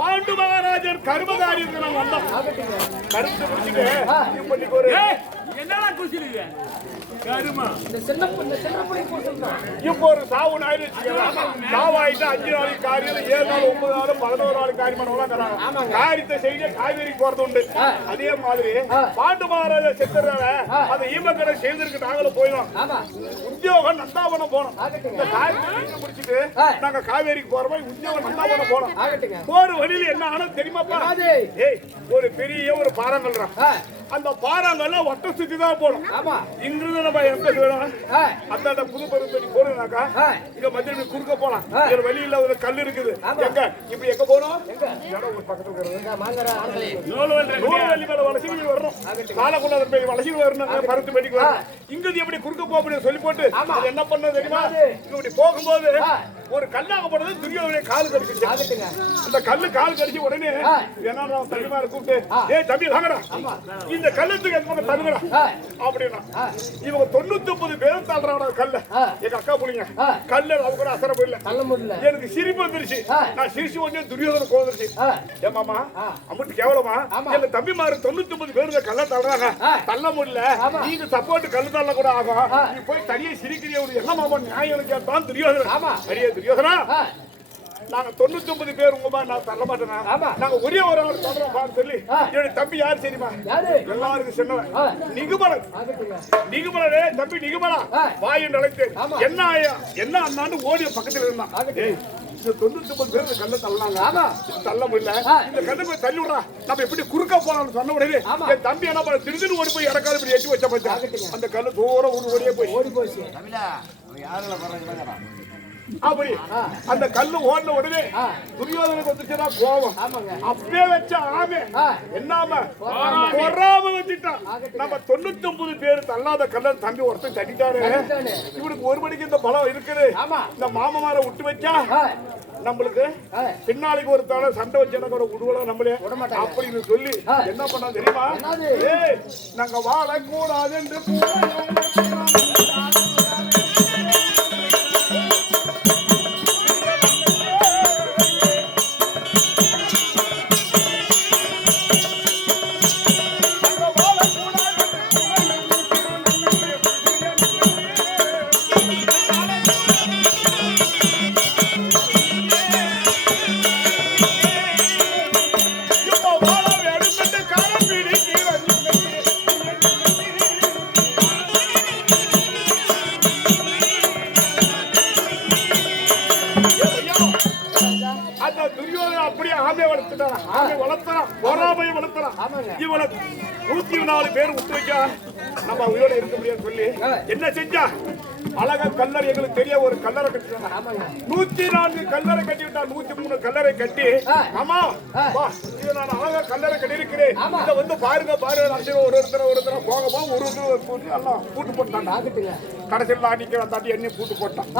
பாண்டு மகாராஜர் கருமகாரியத்துக்கு நாங்க வந்தோம். கருத்து முடிச்சுட்டு இப்ப நீங்க ஒரு என்னடா குசிலுங்க கருமா இந்த சின்ன புள்ளை போட்டுதான். இப்போ ஒரு சாவு நாயிரு சாவாயிட்டு 5 நாளைக்கு காரியம், 7 நாள் 9 நாள் 11 நாள் காரியமான காரியத்தை செய்ய காவேரி போறது உண்டு. அதே மாதிரி பாண்டு மகாராஜா செத்துறாங்க. அதை ஈமக்கடை செய்திருக்கு. நாங்களும் போயிடும் உத்தியோகம் நந்தாவனம் போனோம். இந்த காரியத்தை முடிச்சுட்டு நாங்க காவேரிக்கு போற மாதிரி உத்தியோகம் நந்தாவனம் போனோம். போற வழியில என்ன ஆனது தெரியுமாப்பா? ஒரு பெரிய ஒரு பாறாங்கல். அந்த பாறாங்கல்ல ஒட்ட சுத்தி தான் போடும். இங்கிருந்து நம்ம எங்க வேணும் அந்த புது பருவத்தடி போறோம்னாக்கா இங்க மத்திய குறுக்க போலாம். வேற வழியில ஒரு கல் இருக்குது. எங்க இப்ப எங்க போறோம்? இடம் ஒரு பக்கத்துல இருக்கிறது நூல்வெள்ளி மேல வளசி வரணும். காலக்குள்ள போய் வளசி வரணும். பருத்து பெட்டிக்கு வரணும். இங்க எப்படி குறுக்க போக முடியும் சொல்லி போட்டு அது என்ன பண்ண தெரியுமா? இப்படி போகும்போது ஒரு கல்லாக போனது துரியோதனை கால் கடிச்சிச்சு. அந்த கல்லு கால் கடிச்சு உடனே என்ன தம்பிமார கூப்பிட்டு, ஏய் தம்பி வாங்கடா, இந்த கல்லத்துக்கு எங்க தள்ளுங்கடா அப்படின்னா இவங்க 99 பேரும் தள்ளுறாங்க கல்ல. எங்க அக்கா புள்ளிங்க கல்ல அவங்க கூட அசர போயில. எனக்கு சிரிப்பு வந்துருச்சு. நான் சிரிச்சு உடனே துரியோதனை கோந்துருச்சு. ஏன் மாமா அம்முட்டு கேவலமா? எங்க தம்பிமாரு 99 பேரு கல்ல தள்ளுறாங்க, தள்ள முடியல. நீங்க சப்போர்ட் கல்லு தள்ள கூட ஆகும். நீ போய் தனியே சிரிக்கிறிய என்ன மாமா நியாயம் கேட்டான் துரியோதனா. சரியா துரியோதனா, நாங்க 99 பேர் உங்க மாதிரி நான் தள்ள மாட்டேனா? நாங்க ஒரே ஒரு ஆள் தள்ளுறோம் சொல்லி என்னுடைய தம்பி யாரு தெரியுமா? எல்லாருக்கும் சொன்னவன் நிகுமலன். நிகுமலனே தம்பி நிகுமலா வாய் என்று அழைத்தேன். என்ன ஆயா என்ன அண்ணாண்டு ஓடிய பக்கத்துல இருந்தான். 99 பேர் கல்ல தள்ளாங்க, தள்ள முடியல. இந்த கல்ல போய் தள்ளி விடுறா, நம்ம எப்படி குறுக்க போலாம்னு சொன்ன உடனே என் தம்பி என்ன பண்ண திடீர்னு ஓடி போய் இறக்காது இப்படி எட்டி வச்ச பச்சா அந்த கல்லு தூரம் ஓடியே போய் அப்படி அந்த கல்லு ஓடின உடனே துரியோதனுக்கு வந்துச்சுன்னா கோபம். அப்படியே வச்ச ஆமே என்னாம பொறாம வச்சுட்டான். நம்ம 99 பேர் தள்ளாத கல்ல தம்பி ஒருத்தன் தட்டிட்டாரு. இவனுக்கு ஒரு மணிக்கு இந்த பலம் இருக்குது. இந்த மாமமார விட்டு வச்சா நம்மளுக்கு பின்னாளிக்கு ஒரு தலை சண்டை வச்சா கூட விடுவலாம் நம்மளே அப்படின்னு சொல்லி என்ன பண்ணா தெரியுமா? நாங்க வாழக்கூடாது என்று 104 பேர் விட்டு வைக்க நம்ம உயிரோட இருக்க முடியாது சொல்லி என்ன செஞ்சா அழகா கல்லறை எங்களுக்கு தெரிய ஒரு கல்லறை கட்டிட்டாங்க 104 கல்லறை கட்டி விட்டா 103 கல்லறை கட்டி ஆமா இது நான் அழகா கல்லறை கட்டி இருக்கிறேன் இதை வந்து பாருங்க ஒருத்தர போகமா ஒரு எல்லாம் கூட்டு போட்டாங்க கடைசியில் அடிக்கிற தாட்டி எண்ணெய் கூட்டு போட்டான்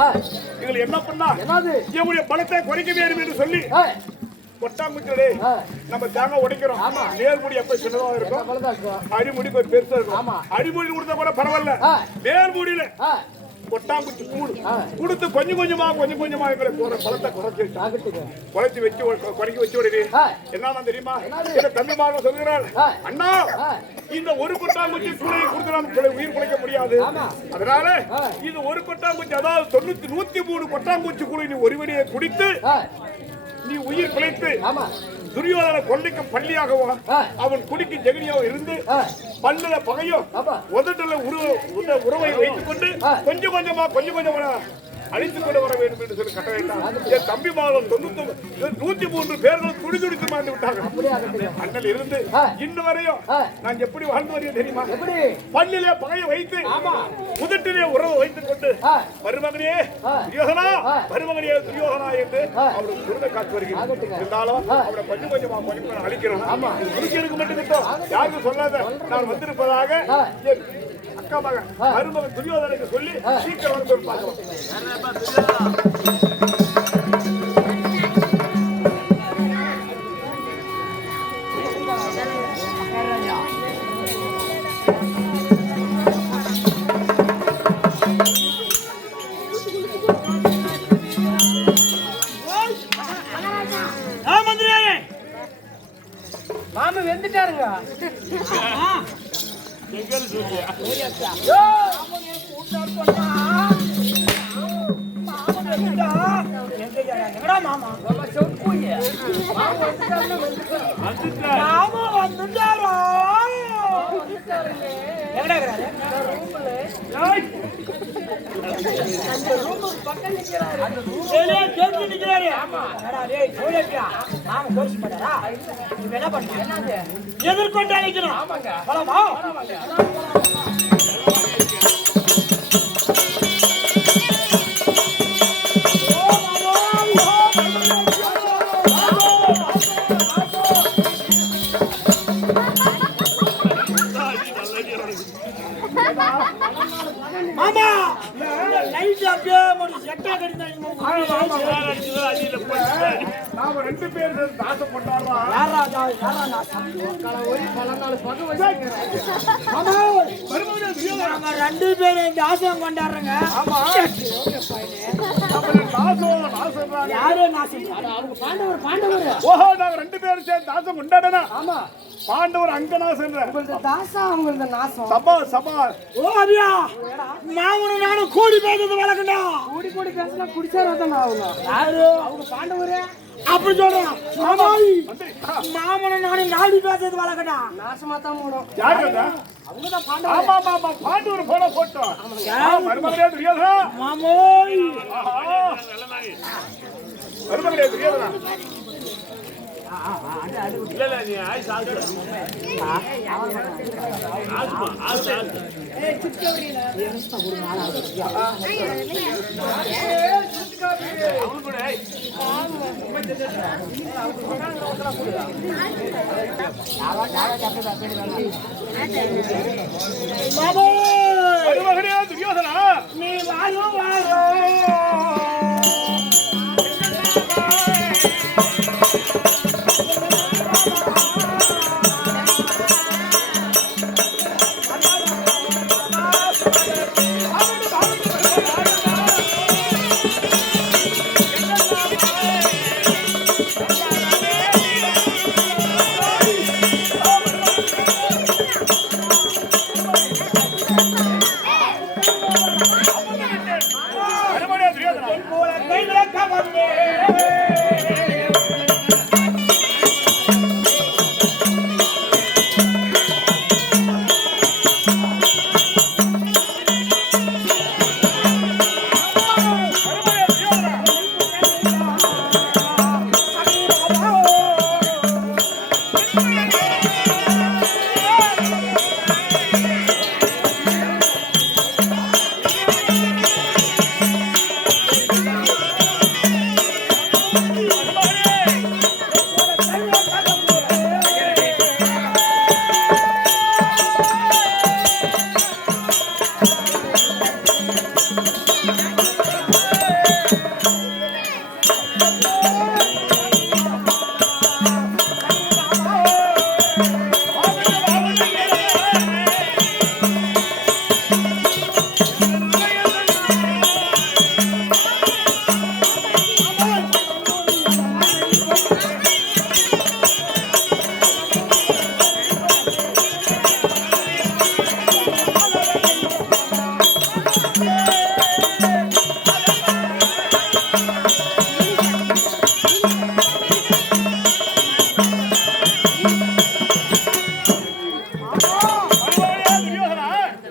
இதுல என்ன பண்ணா என்னுடைய பலத்தை குறைக்க வேண்டும் என்று சொல்லி கொட்டாங்குச்சே நம்ம தேங்காய் உடைக்கிறோம் நேர்முடி எப்ப சின்னதா இருக்கும் அடிமுடி கொஞ்சம் பெருசா இருக்கும் அடிமுடி கொடுத்தா கூட பரவாயில்ல நேர்முடியில கொட்டாங்குச்சி கூடு கொடுத்து கொஞ்சம் கொஞ்சமா இருக்கிற பழத்தை குறைச்சி வச்சு குறைக்க வச்சு விடுது என்ன தெரியுமா தம்பி மாதிரி சொல்லுகிறாள் அண்ணா இந்த ஒரு கொட்டாங்குச்சி கூடையை கொடுத்து உயிர் குறைக்க முடியாது அதனால இது ஒரு கொட்டாங்குச்சி அதாவது 103 கொட்டாங்குச்சி கூடை நீ ஒரு வழியை குடித்து நீ உயிர் பிழைத்து துரியோதன கொள்ளைக்கு பள்ளியாகவோ அவன் குடிக்கு ஜெகனியாவோ இருந்து பல்லுல பகையும் உதட்டுல உறவை வைத்துக் கொண்டு கொஞ்சம் கொஞ்சமா அழித்துக் கொண்டு வர வேண்டும் என்று சொல்லி கட்ட வேண்டாம் என் தம்பி மாதம் 103 பேர்கள் துடிதுடித்து மாண்டு விட்டாங்க அண்ணல் இருந்து இன்று வரையும் நான் எப்படி வாழ்ந்து வருகிறேன் தெரியுமா பல்லிலே பகையை வைத்து உதட்டிலே உறவை வைத்துக் கொண்டு மருமகனே துரியோதனா என்று அவருடைய குருதை காத்து வருகிறேன் இருந்தாலும் அவரை கொஞ்சமா அழிக்கிறோம் குடிக்கிறதுக்கு மட்டும் கிட்டோம் யாருக்கும் சொல்லாத நான் வந்திருப்பதாக அக்கா மகன் மருமகன் துரியோதனுக்கு சொல்லி சீக்கிரம் வந்து பார்க்கலாம் மாமா வெந்துட்டாருங்க எதிர்கொண்டு அழைக்கணும் மாமா லைட் அப்படியே ஒரு செட்டா கடிதாங்க நாம ரெண்டு பேரும் தாசம் பண்ணாரா யாரா ஒரு 14 பங்கு வச்சிருக்கீங்க மாமா மறுபடியும் நம்ம ரெண்டு பேரும் இந்த ஆசம் கொண்டாடுறங்க ஆமா நம்ம யாரோ நாசம் அவங்க பாண்டவர் ஓஹோ நாங்க ரெண்டு பேரும் சேர்ந்து தாசம் கொண்டாடனா ஆமா பாண்டவர் அங்க நாசம் உங்க தாசா அவங்க நாசம் சபா ஓ அபியா மாமனும் நானும் கூடி பேசுறது வழக்கண்டா கூடி பேசினா குடிச்சாரதான் அவங்க யாரு அவங்க பாண்டவரே அப்படி சொல்றேன் மாமனும் நானும் நாடி பேசுறது வழக்கண்டா நாசமா தான் போனோம் யாருடா அவங்கதான் பாண்டவர் ஆமா பாண்டவர் போல போட்டோம் மருமகளே துரியோதனா மாமோய் மருமகளே துரியோதனா இல்ல நீ ஆயிஸ் ஆகுது மருமகளே துரியோதனா நீ வாழோ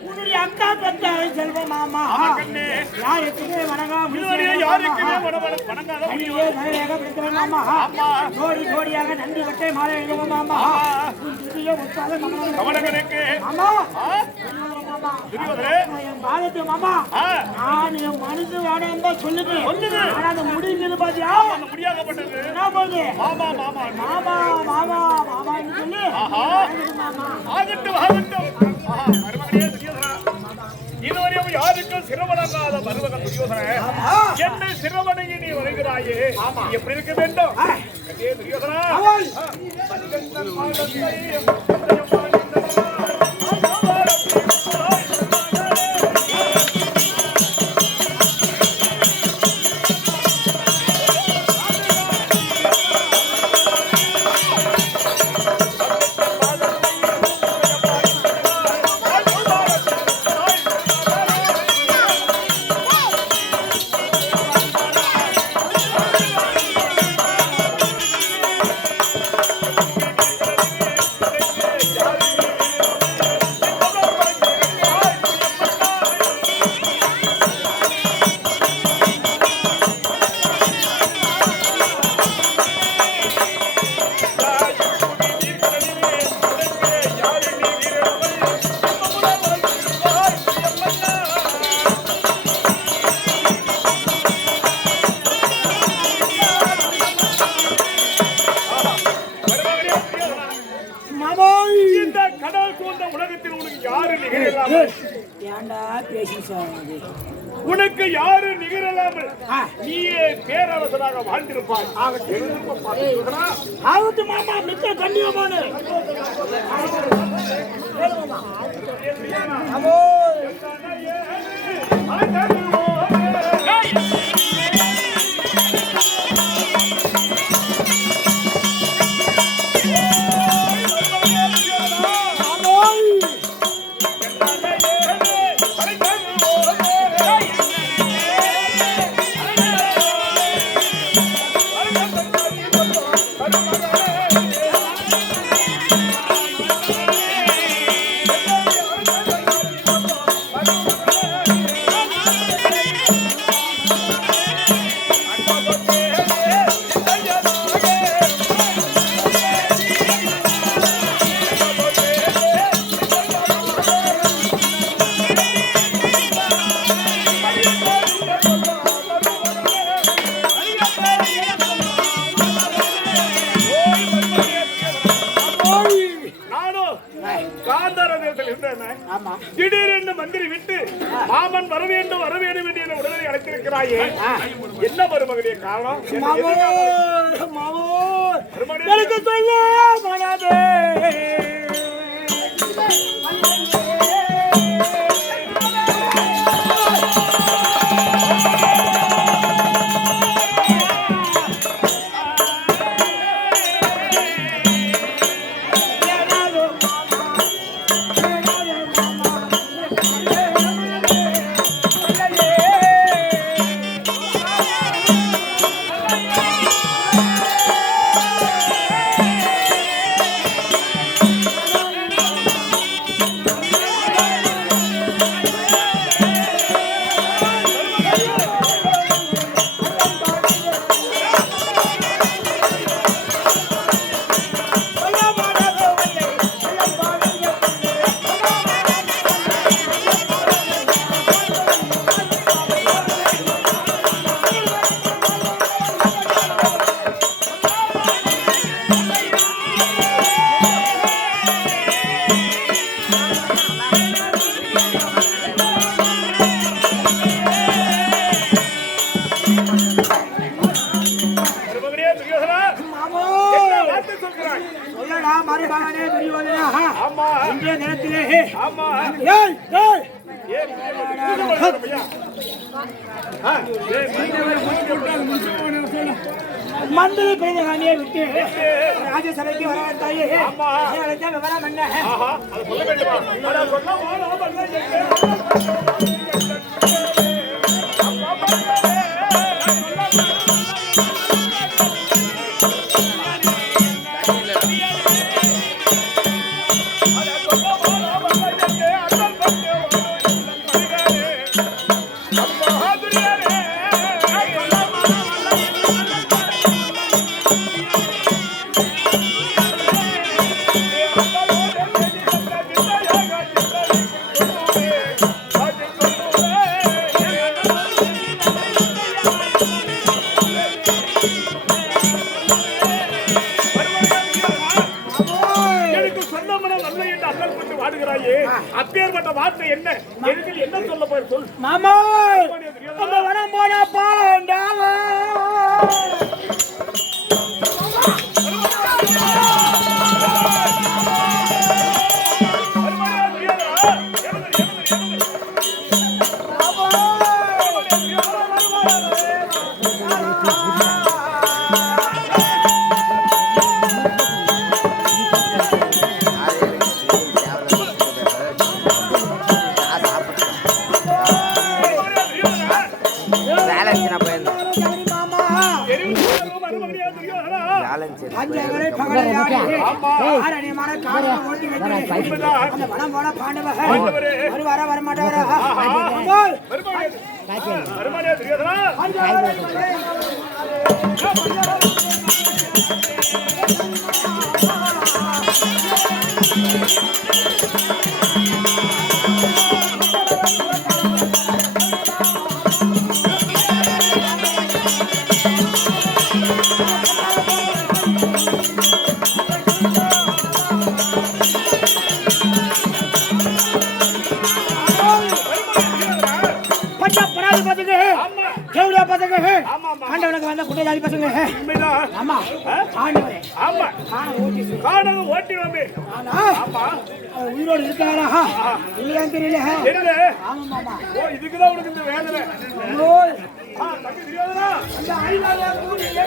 உன்னுடைய அக்கா பெத்த செல்வ மாமா யாருக்குமே வணங்காம அடியே நிறையாக பிடித்தவன் மாமா ஜோடி ஜோடியாக நன்றி கட்டை மாலை எழுதுவோம் மாமா நான் என் மனசு வேணும் தான் சொல்லுது ஆனா அந்த முடிஞ்சது பாத்தியா என்ன போகுது மாமா சொல்லி இதுவரையும் யாருக்கும் சிரமணங்காத மருமகன் துரியோதன என்னை சிரமணங்கி நீ வருகிறாயே எப்படி இருக்க வேண்டும் துரியோதனா உனக்கு யாரு நிகரில்லாமல் நீயே பேரரசனாக வாழ்ந்திருப்பாய். ஆகட்டும் மாமா, மிக்க கண்ணியமான திடீரென்று மந்திரி விட்டு மாமன் வர வேண்டும் என்று உடனே அழைத்திருக்கிறாயே, என்ன மருமகனே காரணம்? எனக்கு சொல்ல மனதே ஏய் ஏய் ஏய், ஐயா. மந்திரி பெய்தகானியை விட்டு ராஜசபைக்கு வர தாயே ஆமா. விவரம் என்ன ஆஹா, அதை சொல்ல வேண்டுமா? அட, சொல்ல அப்பேற்பட்ட வார்த்தை என்ன? எதிரில் என்ன சொல்ல போய் சொல். மாமா நம்ம வனம் போனா பாண்டாவா ஆண்டவனுக்கு வந்த குட்டையாளி பசங்க ஆமா ஆண்டவரே ஆமா காணது ஓட்டி வந்து ஆமா உயிரோடு இருக்காரா இல்லையான்னு தெரியல தெரியல. ஆமா மாமா ஓ, இதுக்குதான் உனக்கு இந்த வேதனை. ஓய் தம்பி தெரியாதா? அந்த ஐநாளே கூடியே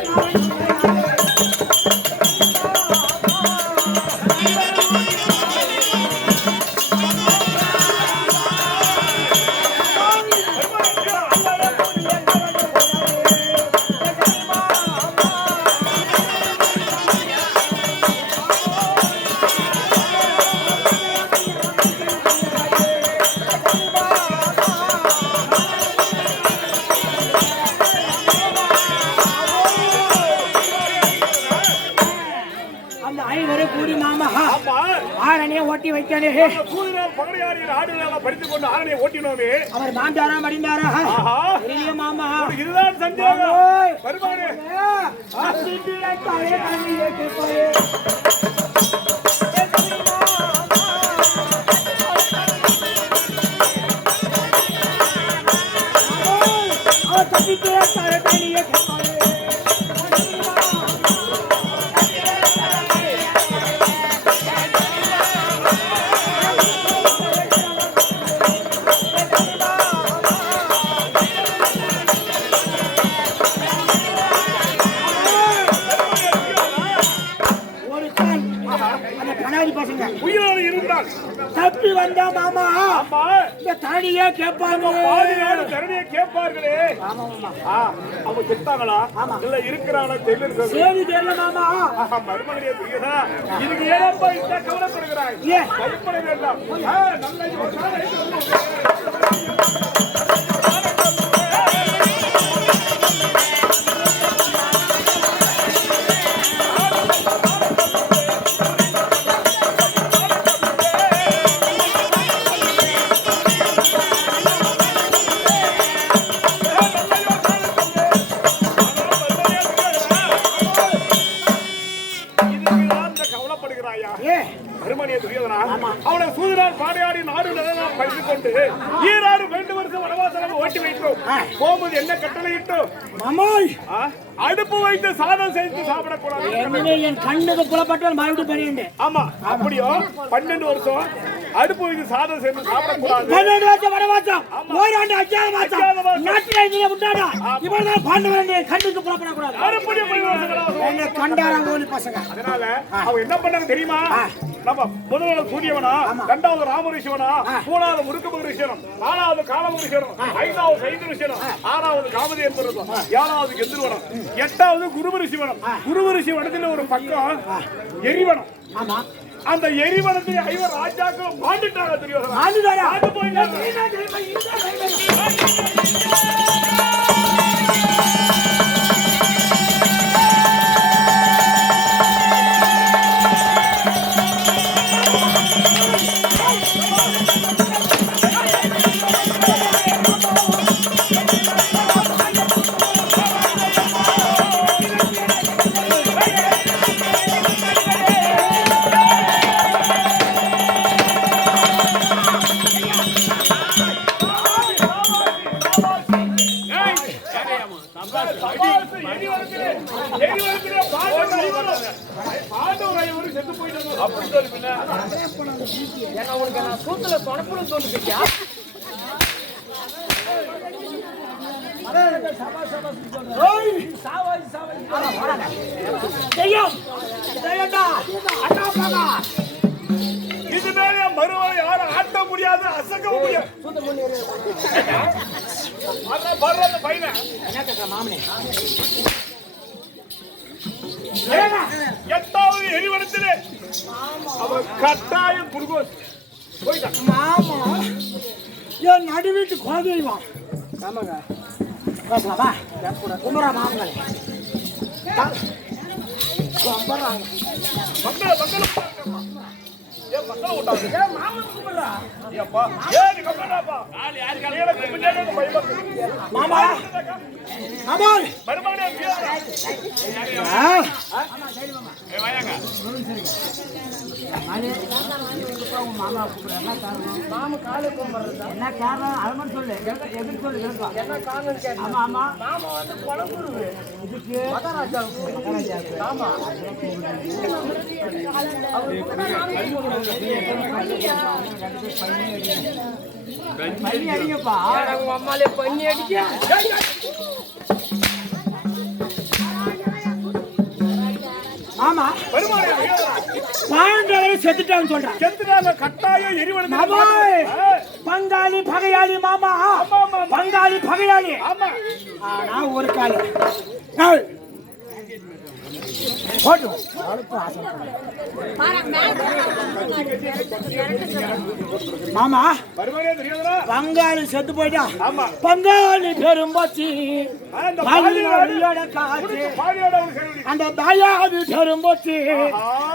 ஓட்டி வைக்கானே சூரியனால் பகடையாடியில் ஆடுகளாக படித்துக் கொண்டு ஆரணியை ஓட்டினோமே அவர் மாண்டாரா மடிந்தாரா தெரியல மாமா இதுதான் சந்தேகம். வருமானே உயிரோடு இருந்தால் தப்பி வந்தா மாமா அம்மா இந்த தரணியே கேட்பாங்க பாதி நாடு தரணியை கேட்பார்களே. அவங்க செத்தாங்களா இல்ல இருக்கிறாங்களா தெரியல. சரி தெரியல மாமா மருமகனே புரியுதா? இதுக்கு ஏனப்பா இந்த கவலைப்படுகிறாய்? பயப்பட வேண்டாம். நல்ல அவனை சூதனால் பாடையாடி நாடு படித்துக் கொண்டு ஈராறு 2 வருஷம் வனவாசம் ஓட்டி வைத்தோம். போகும்போது என்ன கட்டளையிட்டோம்? அடுப்பு வைத்து சாதம் செய்து சாப்பிடக்கூடாது. என் கண்ணுக்கு புலப்பட்டால் மறுபடியும் பெரியண்டு. ஆமா அப்படியோ 12 வருஷம் அடுப்பு வைத்து சாதம் செய்து சாப்பிடக்கூடாது. 12 வருஷம் வனவாசம், ஓராண்டு அஞ்சாவது மாசம் நாட்டில இருந்து விட்டாடா. இவர்தான் பாண்டவரனை கண்டுக்கு புறப்படக்கூடாது. மறுபடியும் 12 வருஷம் என்ன கண்டாரா ஓலி பசங்க. அதனால அவங்க என்ன பண்ணாங்க தெரியுமா? நம்ம முதலாவது சூரியவனா, இரண்டாவது ராமரிஷிவனா, மூணாவது முருகமரிஷிவனம், நாலாவது காலமரிஷிவனம், ஐந்தாவது சைந்தரிஷிவனம், ஆறாவது காமதி என்பவரும், ஏழாவது கெந்திரவனம், எட்டாவது குருவரிஷிவனம். குருவரிஷிவனத்தில் ஒரு பக்கம் எரிவனம். ஆமா, அந்த எரிவனத்தில் 5 ராஜாக்கள் மாண்டுட்டாங்க. தெரியும் ஆண்டுதாரா? இது மேலே மறுவரை யாரும் ஆட்ட முடியாது, அசைக்க முடியாது. எட்டாவது எரிவனத்திலே அவர் கட்டாயம் குறுகோஸ் போயிட்டான். மாமா என் நடு வீட்டு கோதைவா. ஆமாங்க, பேசலாமா? குமரா மாமங்களே மாமா என்ன காரணம் அது மட்டும் சொல்லு. எதுக்கு சொல்லு? என்ன காரணம் கேட்டா? ஆமா ஆமா, மாமா வந்து குழம்புருவு இதுக்கு மகாராஜாவுக்கு. ஆமா, பண்ணி அடிங்கப்பா. உங்க அம்மாலே பண்ணி அடிக்க. ஆமா, பாண்டவரை செத்துட்டான்னு சொல்றான். செத்துட்டாங்க, கட்டாயம் எரிவனம். பங்காளி பகையாளி மாமா, பங்காளி பகையாளி. ஆமா, நான் ஒரு காலி போட்டு மாமா பங்காளி செத்து போயிட்டான். பங்காளி பெரும்பாச்சி காட்சி அந்த தாயாவது பெரும்போச்சு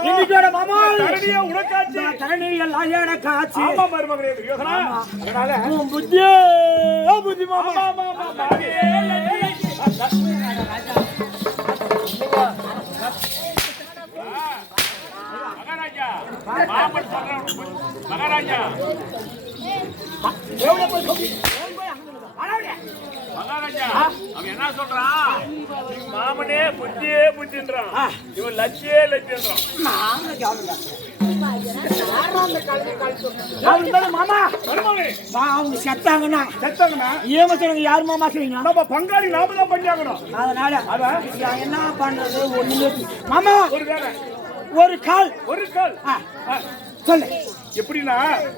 இன்னைக்கோட மாமா தரணி எல்லாம் ஏட காட்சி. புத்தியே புத்தி மாமா. மகாராஜா மகாராஜா அவன் என்ன சொல்றான்? மாமனே புத்தியே புத்தின்றான், இவன் லட்சியே லட்சின்றான். மாமா அவங்க செத்தாங்கன்னா ஏமாத்துறவங்க யாரு மாமா செய்யணும்? நம்ம பங்காளி நாம தான் பண்ணியாகணும். அதனால என்ன பண்றது? ஒண்ணுமே மாமா ஒரு கால் சொல்லு. எப்படின்னா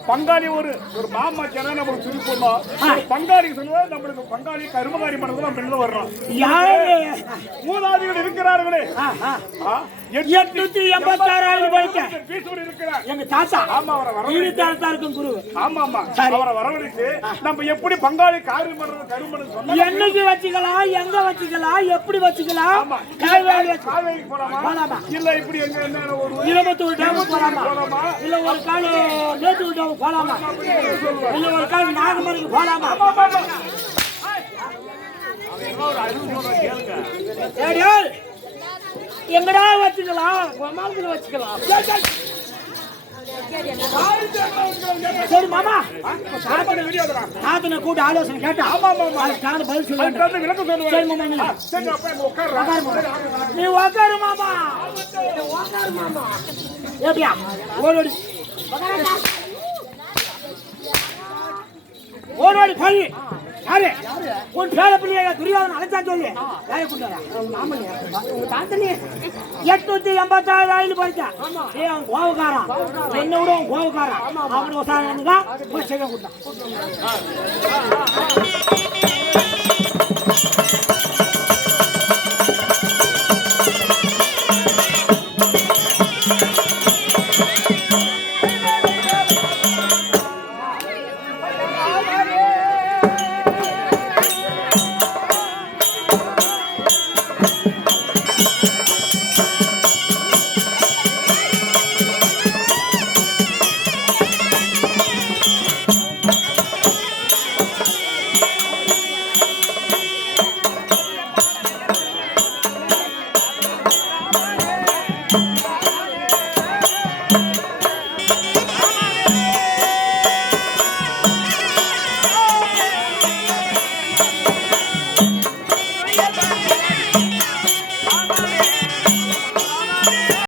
பங்காளி ஒரு மாமா சேனா நம்மளுக்கு துணிப்போம். பங்காளி சொல்லுவா நம்மளுக்கு பங்காளி கருமகாரி பண்றது நம்ம வெளில வர்றோம். யாரு மூதாதிகள் இருக்கிறார்களே 886,000 இருக்கிறார் எங்க தாத்தா. ஆமா, அவரை வரவழைத்து இருக்கும் குரு. ஆமா ஆமா, அவரை வரவழைத்து நம்ம எப்படி பங்காளி காரியம் பண்றது கருமன்னு சொன்னா என்னைக்கு வச்சுக்கலாம், எங்க வச்சுக்கலாம், எப்படி வச்சுக்கலாம்? காவேரி போலாமா? இல்ல இப்படி எங்க என்ன ஒரு இருபத்தூர் டேம் போலாமா? இல்ல ஒரு கால் மேட்டூர் டேம் போலாமா? இல்ல ஒரு கால் நாகமருக்கு போலாமா? எங்கடா வச்சுக்கலாம்? வச்சுக்கலாம். சரி மாமா, தாத்தனை கூட்டு ஆலோசனை கேட்டா பதில் சொல்லுங்க. நீ உக்காரு மாமா. எப்படியா ஓடி ஓடோடி போய் யாரு உன் பேர பிள்ளைய துரியோதன அழைச்சா சொல்லி வேலை கொண்டாரா உங்க தாத்தனே 886 ஆயில் போயிட்டா அவன் கோவக்காரன் என்ன விட அவன் கோவக்காரன் அப்படி ஒரு போய் செய்ய கொடுத்தான்